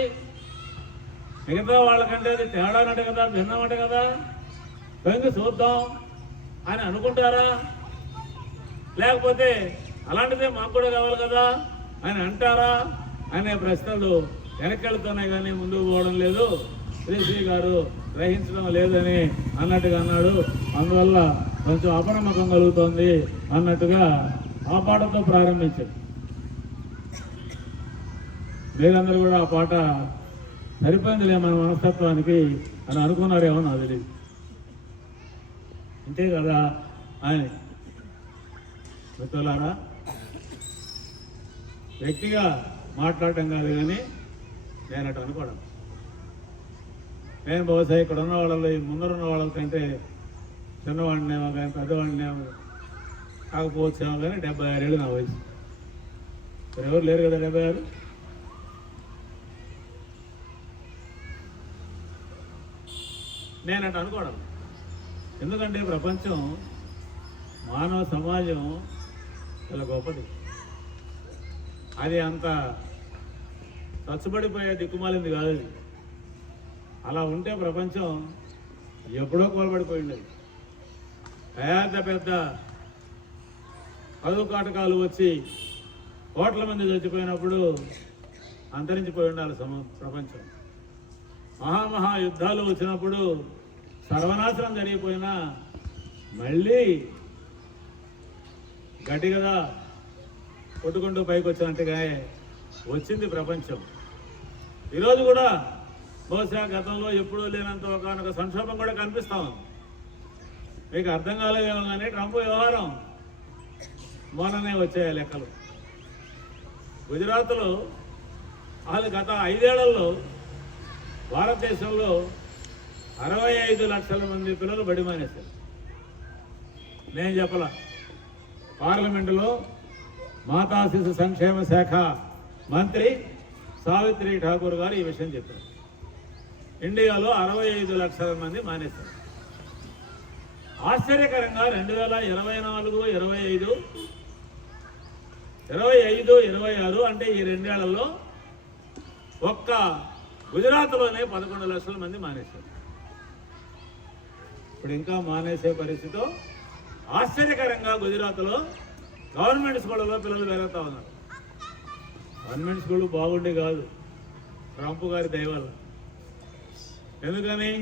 మిగతా వాళ్ళకంటే అది తేడానట కదా, భిన్నమట కదా, పెంగి చూద్దాం అని అనుకుంటారా? లేకపోతే అలాంటిదే మాకు కూడా కావాలి కదా అని అంటారా అనే ప్రశ్నలు వెనకెళ్తున్నాయి కానీ ముందుకు పోవడం లేదు. శ్రీశ్రీ గారు గ్రహించడం లేదని అన్నట్టుగా అన్నాడు. అందువల్ల కొంచెం అపనమ్మకం కలుగుతోంది అన్నట్టుగా ఆ పాటతో ప్రారంభించారు. మీరందరూ కూడా ఆ పాట సరిపోయిందిలే మన మనస్తత్వానికి అని అనుకున్నారేమో నాకు తెలియదు. అంతే కదా అని మిత్రులారా, వ్యక్తిగా మాట్లాడటం కాదు కానీ నేను అటు అనుకోవడం. నేను బహుశా ఇక్కడ ఉన్న వాళ్ళలో ఈ ముందరున్న వాళ్ళ కంటే చిన్నవాడినేమో కానీ పెద్దవాడినేమో కాకపోవచ్చేమో కానీ 76 ఏళ్ళు నా వయసు. మరి ఎవరు లేరు కదా 76. నేను అటు అనుకోవడం. ఎందుకంటే ప్రపంచం, మానవ సమాజం చాలా గొప్పది. అది అంత చచ్చుబడిపోయే దిక్కుమాలింది కాదు. అలా ఉంటే ప్రపంచం ఎప్పుడో కోల్పడిపోయింది. పెద్ద కదువు కాటకాలు వచ్చి కోట్ల మంది చచ్చిపోయినప్పుడు అంతరించిపోయి ఉండాలి ప్రపంచం. మహామహా యుద్ధాలు వచ్చినప్పుడు సర్వనాశనం జరిగిపోయినా మళ్ళీ గట్టి కదా కొట్టుకుంటూ పైకి వచ్చినట్టుగా వచ్చింది ప్రపంచం. ఈరోజు కూడా బహుశా గతంలో ఎప్పుడూ లేనంత ఒకనొక సంక్షోభం కూడా కనిపిస్తాం. మీకు అర్థం కాలేదేమో కానీ ట్రంప్ వ్యవహారం మొన్ననే వచ్చాయి లెక్కలు. గుజరాత్లో వాళ్ళు గత 5 ఏళ్లలో భారతదేశంలో 65 లక్షల మంది పిల్లలు బడి మానేశారు. నేను చెప్పలా, పార్లమెంటులో మాతా శిశు సంక్షేమ శాఖ మంత్రి సావిత్రి ఠాకూర్ గారు ఈ విషయం చెప్పారు. ఇండియాలో 65 లక్షల మంది మానేశారు. ఆశ్చర్యకరంగా 2024, 25, 26 అంటే ఈ 2 ఏళ్లలో ఒక్క గుజరాత్లోనే 11 లక్షల మంది మానేశారు. ఇప్పుడు ఇంకా మానేసే పరిస్థితితో ఆశ్చర్యకరంగా గుజరాత్లో గవర్నమెంట్ స్కూళ్ళలో పిల్లలు పెరుగుతూ ఉన్నారు. గవర్నమెంట్ స్కూళ్ళు బాగుండే కాదు, ట్రంప్ గారి దయ వల్ల. ఎందుకని?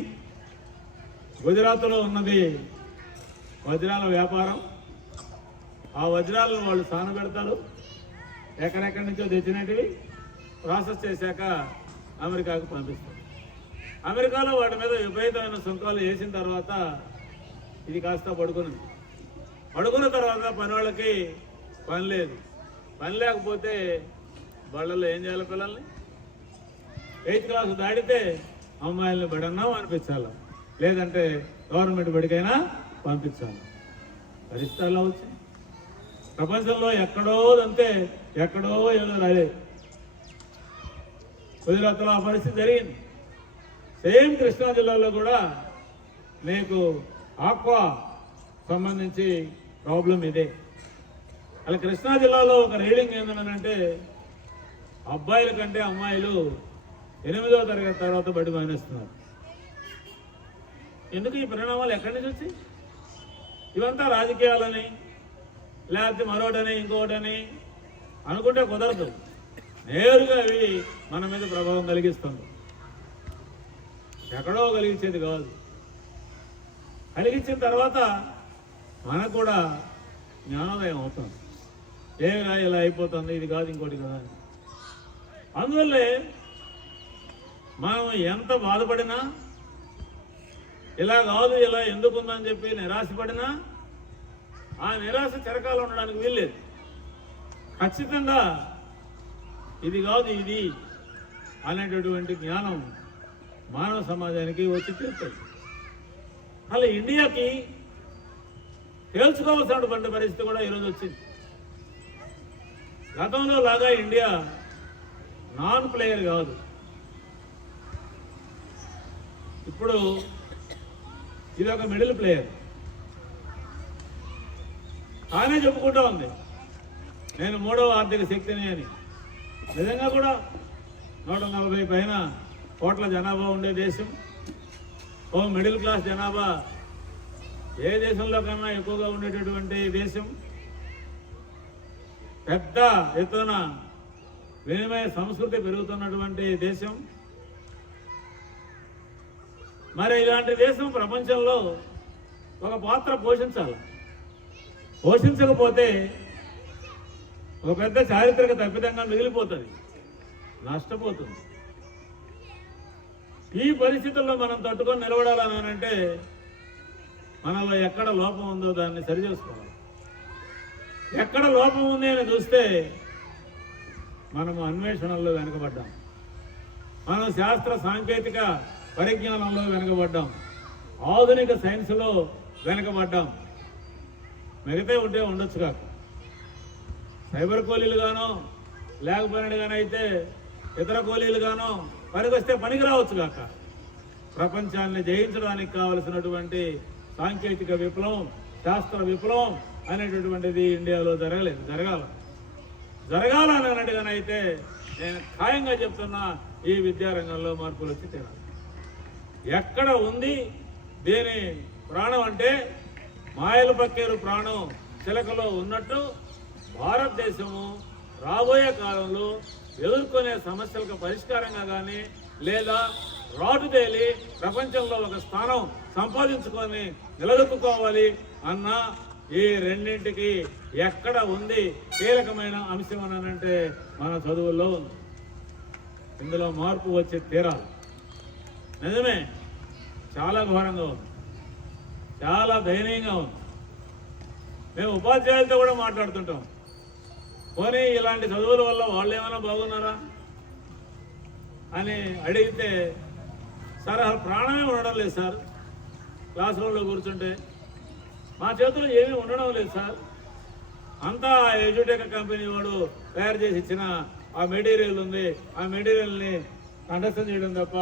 గుజరాత్లో ఉన్నది వజ్రాల వ్యాపారం. ఆ వజ్రాలను వాళ్ళు స్థానం పెడతారు, ఎక్కడెక్కడి నుంచో తెచ్చినటివి ప్రాసెస్ చేశాక అమెరికాకు పంపిస్తారు. అమెరికాలో వాటి మీద విపరీతమైన సుంకాలు వేసిన తర్వాత ఇది కాస్త పడుకున్న తర్వాత పని వాళ్ళకి పని లేదు. పని లేకపోతే బళ్ళల్లో ఏం చేయాలి? పిల్లల్ని 8th క్లాస్ దాటితే అమ్మాయిల్ని బడన్నా అనిపించాలి, లేదంటే గవర్నమెంట్ బడికైనా పంపించాలి. పరిస్థితుల్లో వచ్చి ప్రపంచంలో ఎక్కడో అంతే, ఎక్కడో ఏదో రాలే. గుజరాత్లో ఆ పరిస్థితి జరిగింది. సేమ్ కృష్ణా జిల్లాలో కూడా నీకు ఆక్వా సంబంధించి ప్రాబ్లం ఇదే. అలా కృష్ణా జిల్లాలో ఒక రీడింగ్ ఏంటంటే అబ్బాయిల కంటే అమ్మాయిలు 8వ తరగతి తర్వాత బడి మానేస్తున్నారు. ఎందుకు ఈ పరిణామాలు ఎక్కడి నుంచి వచ్చి? ఇవంతా రాజకీయాలని లేకపోతే మరొకటని ఇంకొకటని అనుకుంటే కుదరదు. నేరుగా అవి మన మీద ప్రభావం కలిగిస్తుంది. ఎక్కడో కలిగించేది కాదు. కలిగించిన తర్వాత మనకు కూడా జ్ఞానోదయం అవుతుంది. ఏగా ఇలా అయిపోతుంది, ఇది కాదు ఇంకోటి కదా. అందువల్లే మనం ఎంత బాధపడినా, ఇలా కాదు ఇలా ఎందుకుందని చెప్పి నిరాశపడినా ఆ నిరాశ చిరకాలం ఉండడానికి వీల్లేదు. ఖచ్చితంగా ఇది కాదు ఇది అనేటటువంటి జ్ఞానం మానవ సమాజానికి వచ్చి తీరుతుంది. అలా ఇండియాకి తేల్చుకోవాల్సినటువంటి పరిస్థితి కూడా ఈరోజు వచ్చింది. గతంలో లాగా ఇండియా నాన్ ప్లేయర్ కాదు. ఇప్పుడు ఇది ఒక మిడిల్ ప్లేయర్. తానే చెప్పుకుంటూ ఉంది నేను 3వ ఆర్థిక శక్తిని అని. నిజంగా కూడా 140 పైన కోట్ల జనాభా ఉండే దేశం, ఓ మిడిల్ క్లాస్ జనాభా ఏ దేశంలో కన్నా ఎక్కువగా ఉండేటటువంటి దేశం, పెద్ద ఎత్తున వినిమయ సంస్కృతి పెరుగుతున్నటువంటి దేశం. మరి ఇలాంటి దేశం ప్రపంచంలో ఒక పాత్ర పోషించాలి. పోషించకపోతే ఒక పెద్ద చారిత్రక తప్పిదంగా మిగిలిపోతుంది, నష్టపోతుంది. ఈ పరిస్థితుల్లో మనం తట్టుకొని నిలబడాలని అంటే మనలో ఎక్కడ లోపం ఉందో దాన్ని సరిచేసుకోవాలి. ఎక్కడ లోపం ఉంది అని చూస్తే మనము అన్వేషణల్లో వెనుకబడ్డాం, మనం శాస్త్ర సాంకేతిక పరిజ్ఞానంలో వెనుకబడ్డాం, ఆధునిక సైన్స్లో వెనుకబడ్డాం. మిగతా ఉంటే ఉండొచ్చు కాక, సైబర్ కూలీలుగానో లేకపోయినట్టుగానో అయితే ఇతర కూలీలుగానో పనికొస్తే పనికి రావచ్చు కాక, ప్రపంచాన్ని జయించడానికి కావలసినటువంటి సాంకేతిక విప్లవం, శాస్త్ర విప్లవం అనేటటువంటిది ఇండియాలో జరగాలని అన్నట్టుగానైతే నేను ఖాయంగా చెప్తున్నా, ఈ విద్యారంగంలో మార్పులు వచ్చి తీరాలి. ఎక్కడ ఉంది దీని ప్రాణం అంటే మాయల పక్కేరు ప్రాణం చిలకలో ఉన్నట్టు భారతదేశము రాబోయే కాలంలో ఎదుర్కొనే సమస్యలకు పరిష్కారంగా కానీ లేదా రాటుదేలి ప్రపంచంలో ఒక స్థానం సంపాదించుకొని నిలదొక్కుకోవాలి అన్న ఈ రెండింటికి ఎక్కడ ఉంది కీలకమైన అంశం అనంటే మన చదువుల్లో ఉంది. ఇందులో మార్పు వచ్చే తీరాలి. నిజమే, చాలా ఘోరంగా ఉంది, చాలా దయనీయంగా ఉంది. మేము ఉపాధ్యాయులతో కూడా మాట్లాడుతుంటాం. పోనీ ఇలాంటి చదువుల వల్ల వాళ్ళు ఏమైనా బాగున్నారా అని అడిగితే, సార్ అసలు ప్రాణమే ఉండడం లేదు సార్, క్లాస్ రూమ్లో కూర్చుంటే మా చేతుల్లో ఏమీ ఉండడం లేదు సార్, అంతా ఎడ్యుటెక్ కంపెనీ వాడు తయారు చేసి ఇచ్చిన ఆ మెటీరియల్ ఉంది, ఆ మెటీరియల్ని కండక్షన్ చేయడం తప్ప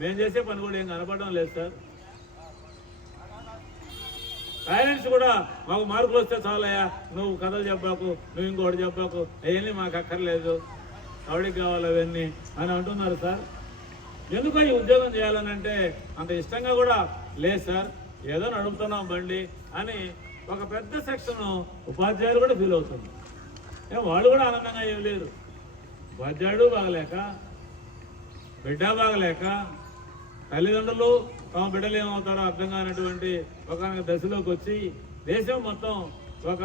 మేము చేసే పని కూడా ఏం కనపడడం లేదు సార్. పేరెంట్స్ కూడా మాకు మార్కులు వస్తే చాలయ్యా, నువ్వు కథలు చెప్పాకు, నువ్వు ఇంకోటి చెప్పాకు, అవన్నీ మాకు అక్కర్లేదు, ఎవడికి కావాలి అవన్నీ అని అంటున్నారు సార్. ఎందుకో ఈ ఉద్యోగం చేయాలని అంటే అంత ఇష్టంగా కూడా లేదు సార్, ఏదో నడుపుతున్నాం బండి అని ఒక పెద్ద సెక్షన్ ఉపాధ్యాయులు కూడా ఫీల్ అవుతుంది. వాళ్ళు కూడా ఆనందంగా ఏం లేదు. ఉపాధ్యాయుడు బాగలేక, బిడ్డ బాగలేక, తల్లిదండ్రులు తమ బిడ్డలు ఏమవుతారో అర్థం కానటువంటి ఒక దశలోకి వచ్చి దేశం మొత్తం ఒక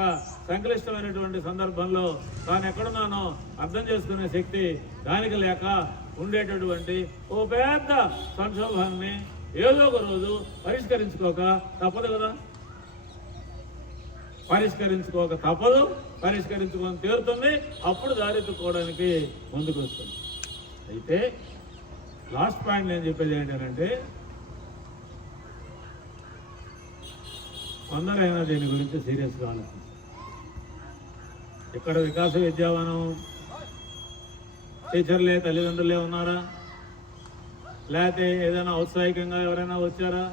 సంక్లిష్టమైనటువంటి సందర్భంలో తాను ఎక్కడున్నానో అర్థం చేసుకునే శక్తి దానికి లేక ఉండేటటువంటి ఓ పెద్ద సంక్షోభాన్ని ఏదో ఒక రోజు పరిష్కరించుకోక తప్పదు కదా. పరిష్కరించుకోక తప్పదు, పరిష్కరించుకొని తీరుతుంది. అప్పుడు దారెత్తుకోవడానికి ముందుకు వస్తుంది. అయితే లాస్ట్ పాయింట్ నేను చెప్పేది ఏంటంటే, కొందరైనా దీని గురించి సీరియస్గా ఆలోచించారు. ఇక్కడ వికాస విద్యావనం టీచర్లే తల్లిదండ్రులే ఉన్నారా, లేకపోతే ఏదైనా ఔత్సాహికంగా ఎవరైనా వచ్చారా,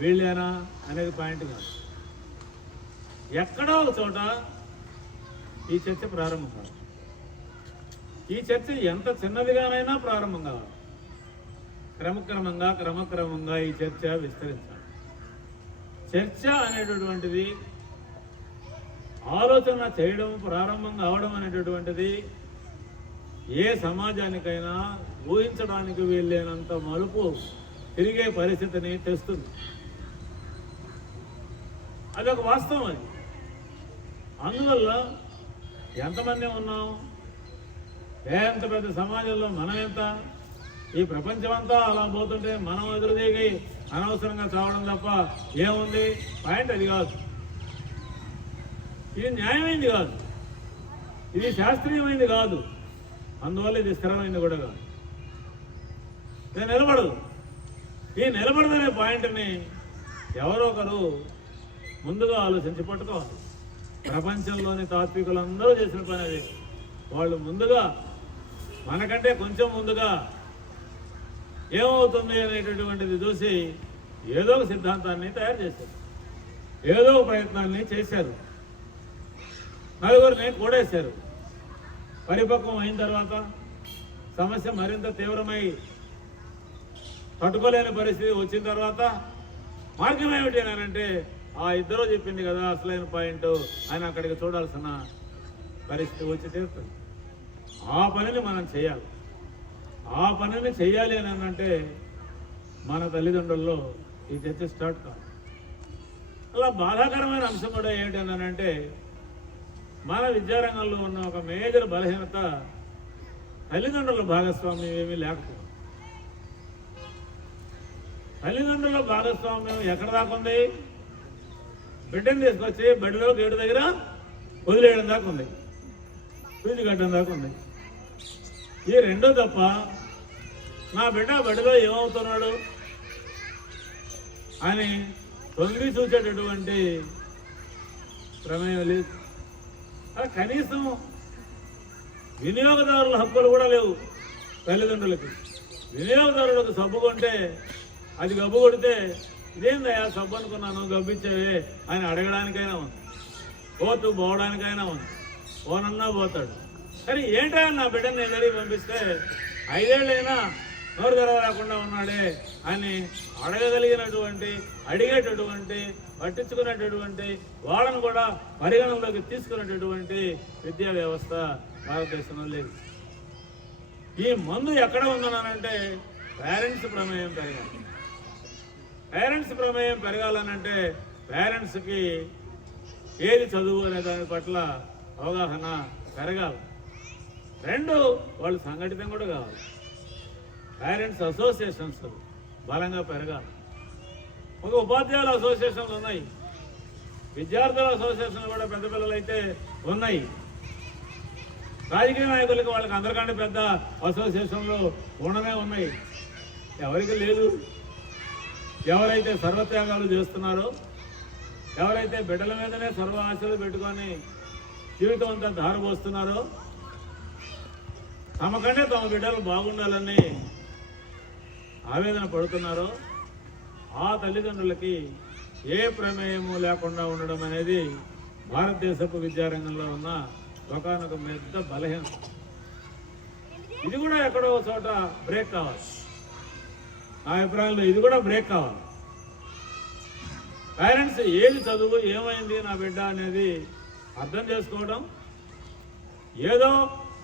వీళ్ళేనా అనేది పాయింట్ కాదు. ఎక్కడో ఒక చోట ఈ చర్చ ప్రారంభం కాదు. ఈ చర్చ ఎంత చిన్నదిగానైనా ప్రారంభం కావాలి. క్రమక్రమంగా ఈ చర్చ విస్తరించాలి. చర్చ అనేటటువంటిది, ఆలోచన చేయడం, ప్రారంభం కావడం అనేటటువంటిది ఏ సమాజానికైనా ఊహించడానికి వీల్లేనంత మలుపు తిరిగే పరిస్థితిని తెస్తుంది. అదొక వాస్తవం. అది అందువల్ల ఎంతమంది ఉన్నాం, ఎంత పెద్ద సమాజంలో మనం ఎంత, ఈ ప్రపంచం అంతా అలా పోతుంటే మనం ఎదురుదిగి అనవసరంగా చావడం తప్ప ఏముంది? పాయింట్ అది కాదు. ఇది న్యాయమైంది కాదు, ఇది శాస్త్రీయమైంది కాదు, అందువల్ల ఇది స్థిరమైంది కూడా కాదు. ఇది నిలబడదు. ఈ నిలబడదనే పాయింట్ని ఎవరో ఒకరు ముందుగా ఆలోచించి పట్టుకోవాలి. ప్రపంచంలోని తాత్వికులందరూ చేసిన పని అది. వాళ్ళు ముందుగా, మనకంటే కొంచెం ముందుగా ఏమవుతుంది అనేటటువంటిది చూసి ఏదో ఒక సిద్ధాంతాన్ని తయారు చేశారు, ఏదో ఒక ప్రయత్నాన్ని చేశారు, నలుగురిని కూడేశారు. పరిపక్వం అయిన తర్వాత సమస్య మరింత తీవ్రమై తట్టుకోలేని పరిస్థితి వచ్చిన తర్వాత మార్గం ఏమిటి అంటే, ఆ ఇద్దరు చెప్పింది కదా అసలైన పాయింట్ ఆయన అక్కడికి చూడాల్సిన పరిస్థితి వచ్చి తీరుతుంది. ఆ పనిని మనం చేయాలి. ఆ పనిని చేయాలి అని అంటే మన తల్లిదండ్రుల్లో ఈ చర్చ స్టార్ట్ కాదు. అలా బాధాకరమైన అంశం కూడా ఏంటంటే, మన విద్యారంగంలో ఉన్న ఒక మేజర్ బలహీనత తల్లిదండ్రుల భాగస్వామ్యం ఏమీ లేకపోవడం. తల్లిదండ్రుల భాగస్వామ్యం ఎక్కడ దాకా ఉంది? బిడ్డను తీసుకొచ్చి బడిలో గేటు దగ్గర వదిలేయడం దాకా ఉంది, ఫీజు కట్టడం దాకా ఉంది. ఈ రెండో తప్ప నా బిడ్డ బడిలో ఏమవుతున్నాడు అని తొంగి చూసేటటువంటి ప్రమేయం లేదు. కనీసం వినియోగదారుల హక్కులు కూడా లేవు తల్లిదండ్రులకి. వినియోగదారులకు సబ్బు కొంటే అది గబ్బు కొడితే ఇదేందయ్యా సబ్బు అనుకున్నాను గబ్బిచ్చేవే అని అడగడానికైనా ఉంది, కోర్టు పోవడానికైనా ఉంది, పోనన్నా పోతాడు. కానీ ఏంటో నా బిడ్డని ఎదురు పంపిస్తే 5 ఏళ్ళైనా నోరు తెరవలేకుండా ఉన్నాడే అని అడగగలిగినటువంటి, అడిగేటటువంటి, పట్టించుకునేటటువంటి, వాళ్ళను కూడా పరిగణనలోకి తీసుకునేటటువంటి విద్యా వ్యవస్థ భారతదేశంలో లేదు. ఈ మందు ఎక్కడ ఉందనంటే పేరెంట్స్ ప్రమేయం పెరగాలి. పేరెంట్స్ ప్రమేయం పెరగాలనంటే పేరెంట్స్కి ఏది చదువు అనే దాని పట్ల అవగాహన పెరగాలి. రెండు, వాళ్ళు సంఘటితం కూడా కావాలి. పేరెంట్స్ అసోసియేషన్స్ బలంగా పెరగాలి. ఒక ఉపాధ్యాయుల అసోసియేషన్లు ఉన్నాయి, విద్యార్థుల అసోసియేషన్లు కూడా పెద్ద పిల్లలైతే ఉన్నాయి. రాజకీయ నాయకులకి వాళ్ళకి అందరికంటే పెద్ద అసోసియేషన్లు ఉండనే ఉన్నాయి. ఎవరికి లేదు. ఎవరైతే సర్వత్యాగాలు చేస్తున్నారో, ఎవరైతే బిడ్డల మీదనే సర్వ ఆశలు పెట్టుకొని జీవితం అంతా ధారపోస్తున్నారో, తమకంటే తమ బిడ్డలు బాగుండాలని ఆవేదన పడుతున్నారో, ఆ తల్లిదండ్రులకి ఏ ప్రమేయము లేకుండా ఉండడం అనేది భారతదేశపు విద్యారంగంలో ఉన్న ఒకానొక పెద్ద బలహీనత. ఇది కూడా ఎక్కడో చోట బ్రేక్ కావాలి. నా అభిప్రాయంలో ఇది కూడా బ్రేక్ కావాలి. పేరెంట్స్ ఏది చదువు, ఏమైంది నా బిడ్డ అనేది అర్థం చేసుకోవడం, ఏదో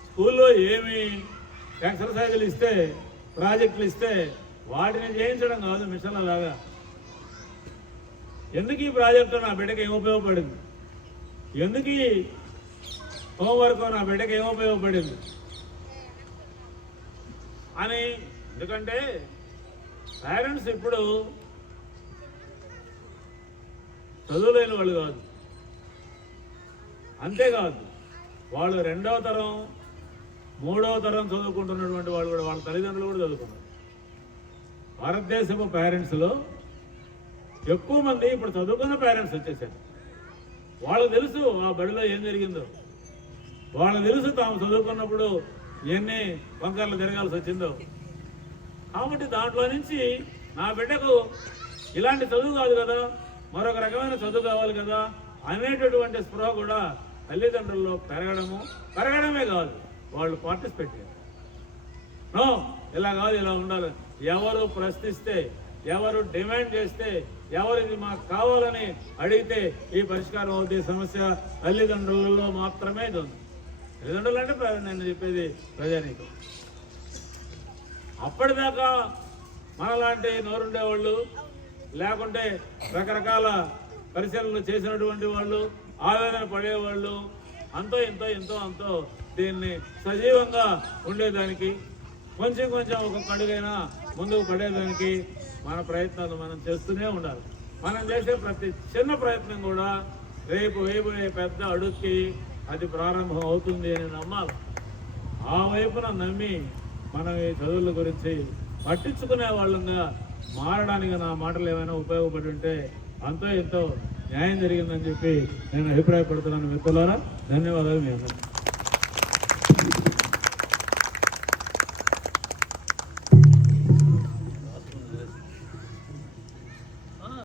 స్కూల్లో ఏమి ఎక్సర్సైజులు ఇస్తే, ప్రాజెక్టులు ఇస్తే వాటిని చేయించడం కాదు మిషన్ల లాగా. ఎందుకు ఈ ప్రాజెక్టు నా బిడ్డకి ఏం ఉపయోగపడింది, ఎందుకు ఈ హోంవర్క్ నా బిడ్డకి ఏం ఉపయోగపడింది అని. ఎందుకంటే పేరెంట్స్ ఇప్పుడు చదువులేని వాళ్ళు కాదు. అంతేకాదు, వాళ్ళు 2వ తరం 3వ తరం చదువుకుంటున్నటువంటి వాళ్ళు కూడా, వాళ్ళ తల్లిదండ్రులు కూడా చదువుకున్నారు. భారతదేశపు పేరెంట్స్లో ఎక్కువ మంది ఇప్పుడు చదువుకున్న పేరెంట్స్ వచ్చేసారు. వాళ్ళకు తెలుసు ఆ బడిలో ఏం జరిగిందో, వాళ్ళకు తెలుసు తాము చదువుకున్నప్పుడు ఎన్ని వంకర్లు తిరగాల్సి వచ్చిందో. కాబట్టి దాంట్లో నుంచి నా బిడ్డకు ఇలాంటి చదువు కాదు కదా, మరొక రకమైన చదువు కావాలి కదా అనేటటువంటి స్పృహ కూడా తల్లిదండ్రుల్లో పెరగడమే కాదు, వాళ్ళు పార్టిసిపేట్ చేయాలి. నో, ఇలా కాదు, ఇలా ఉండాలి. ఎవరు ప్రశ్నిస్తే, ఎవరు డిమాండ్ చేస్తే, ఎవరు ఇది మాకు కావాలని అడిగితే ఈ పరిష్కారం అవుతుంది సమస్య తల్లిదండ్రులలో మాత్రమే ఇది ఉంది. తల్లిదండ్రులు అంటే నేను చెప్పేది ప్రజానీకం. అప్పటిదాకా మనలాంటి నోరుండేవాళ్ళు, లేకుంటే రకరకాల పరిశీలనలు చేసినటువంటి వాళ్ళు, ఆవేదన పడేవాళ్ళు, అంతో దీన్ని సజీవంగా ఉండేదానికి, కొంచెం ఒక్కొక్క అడుగైనా ముందుకు పడేదానికి మన ప్రయత్నాలు మనం చేస్తూనే ఉండాలి. మనం చేసే ప్రతి చిన్న ప్రయత్నం కూడా రేపు వేయబోయే పెద్ద అడుగుకి అది ప్రారంభం అవుతుంది అని నమ్మాలి. ఆ వైపున నమ్మి మనం ఈ చదువుల గురించి పట్టించుకునే వాళ్ళంగా మారడానికి నా మాటలు ఏమైనా ఉపయోగపడి ఉంటే ఎంతో న్యాయం జరిగిందని చెప్పి నేను అభిప్రాయపడుతున్నాను. మిత్రులారా, ధన్యవాదాలు మీ అందరికీ.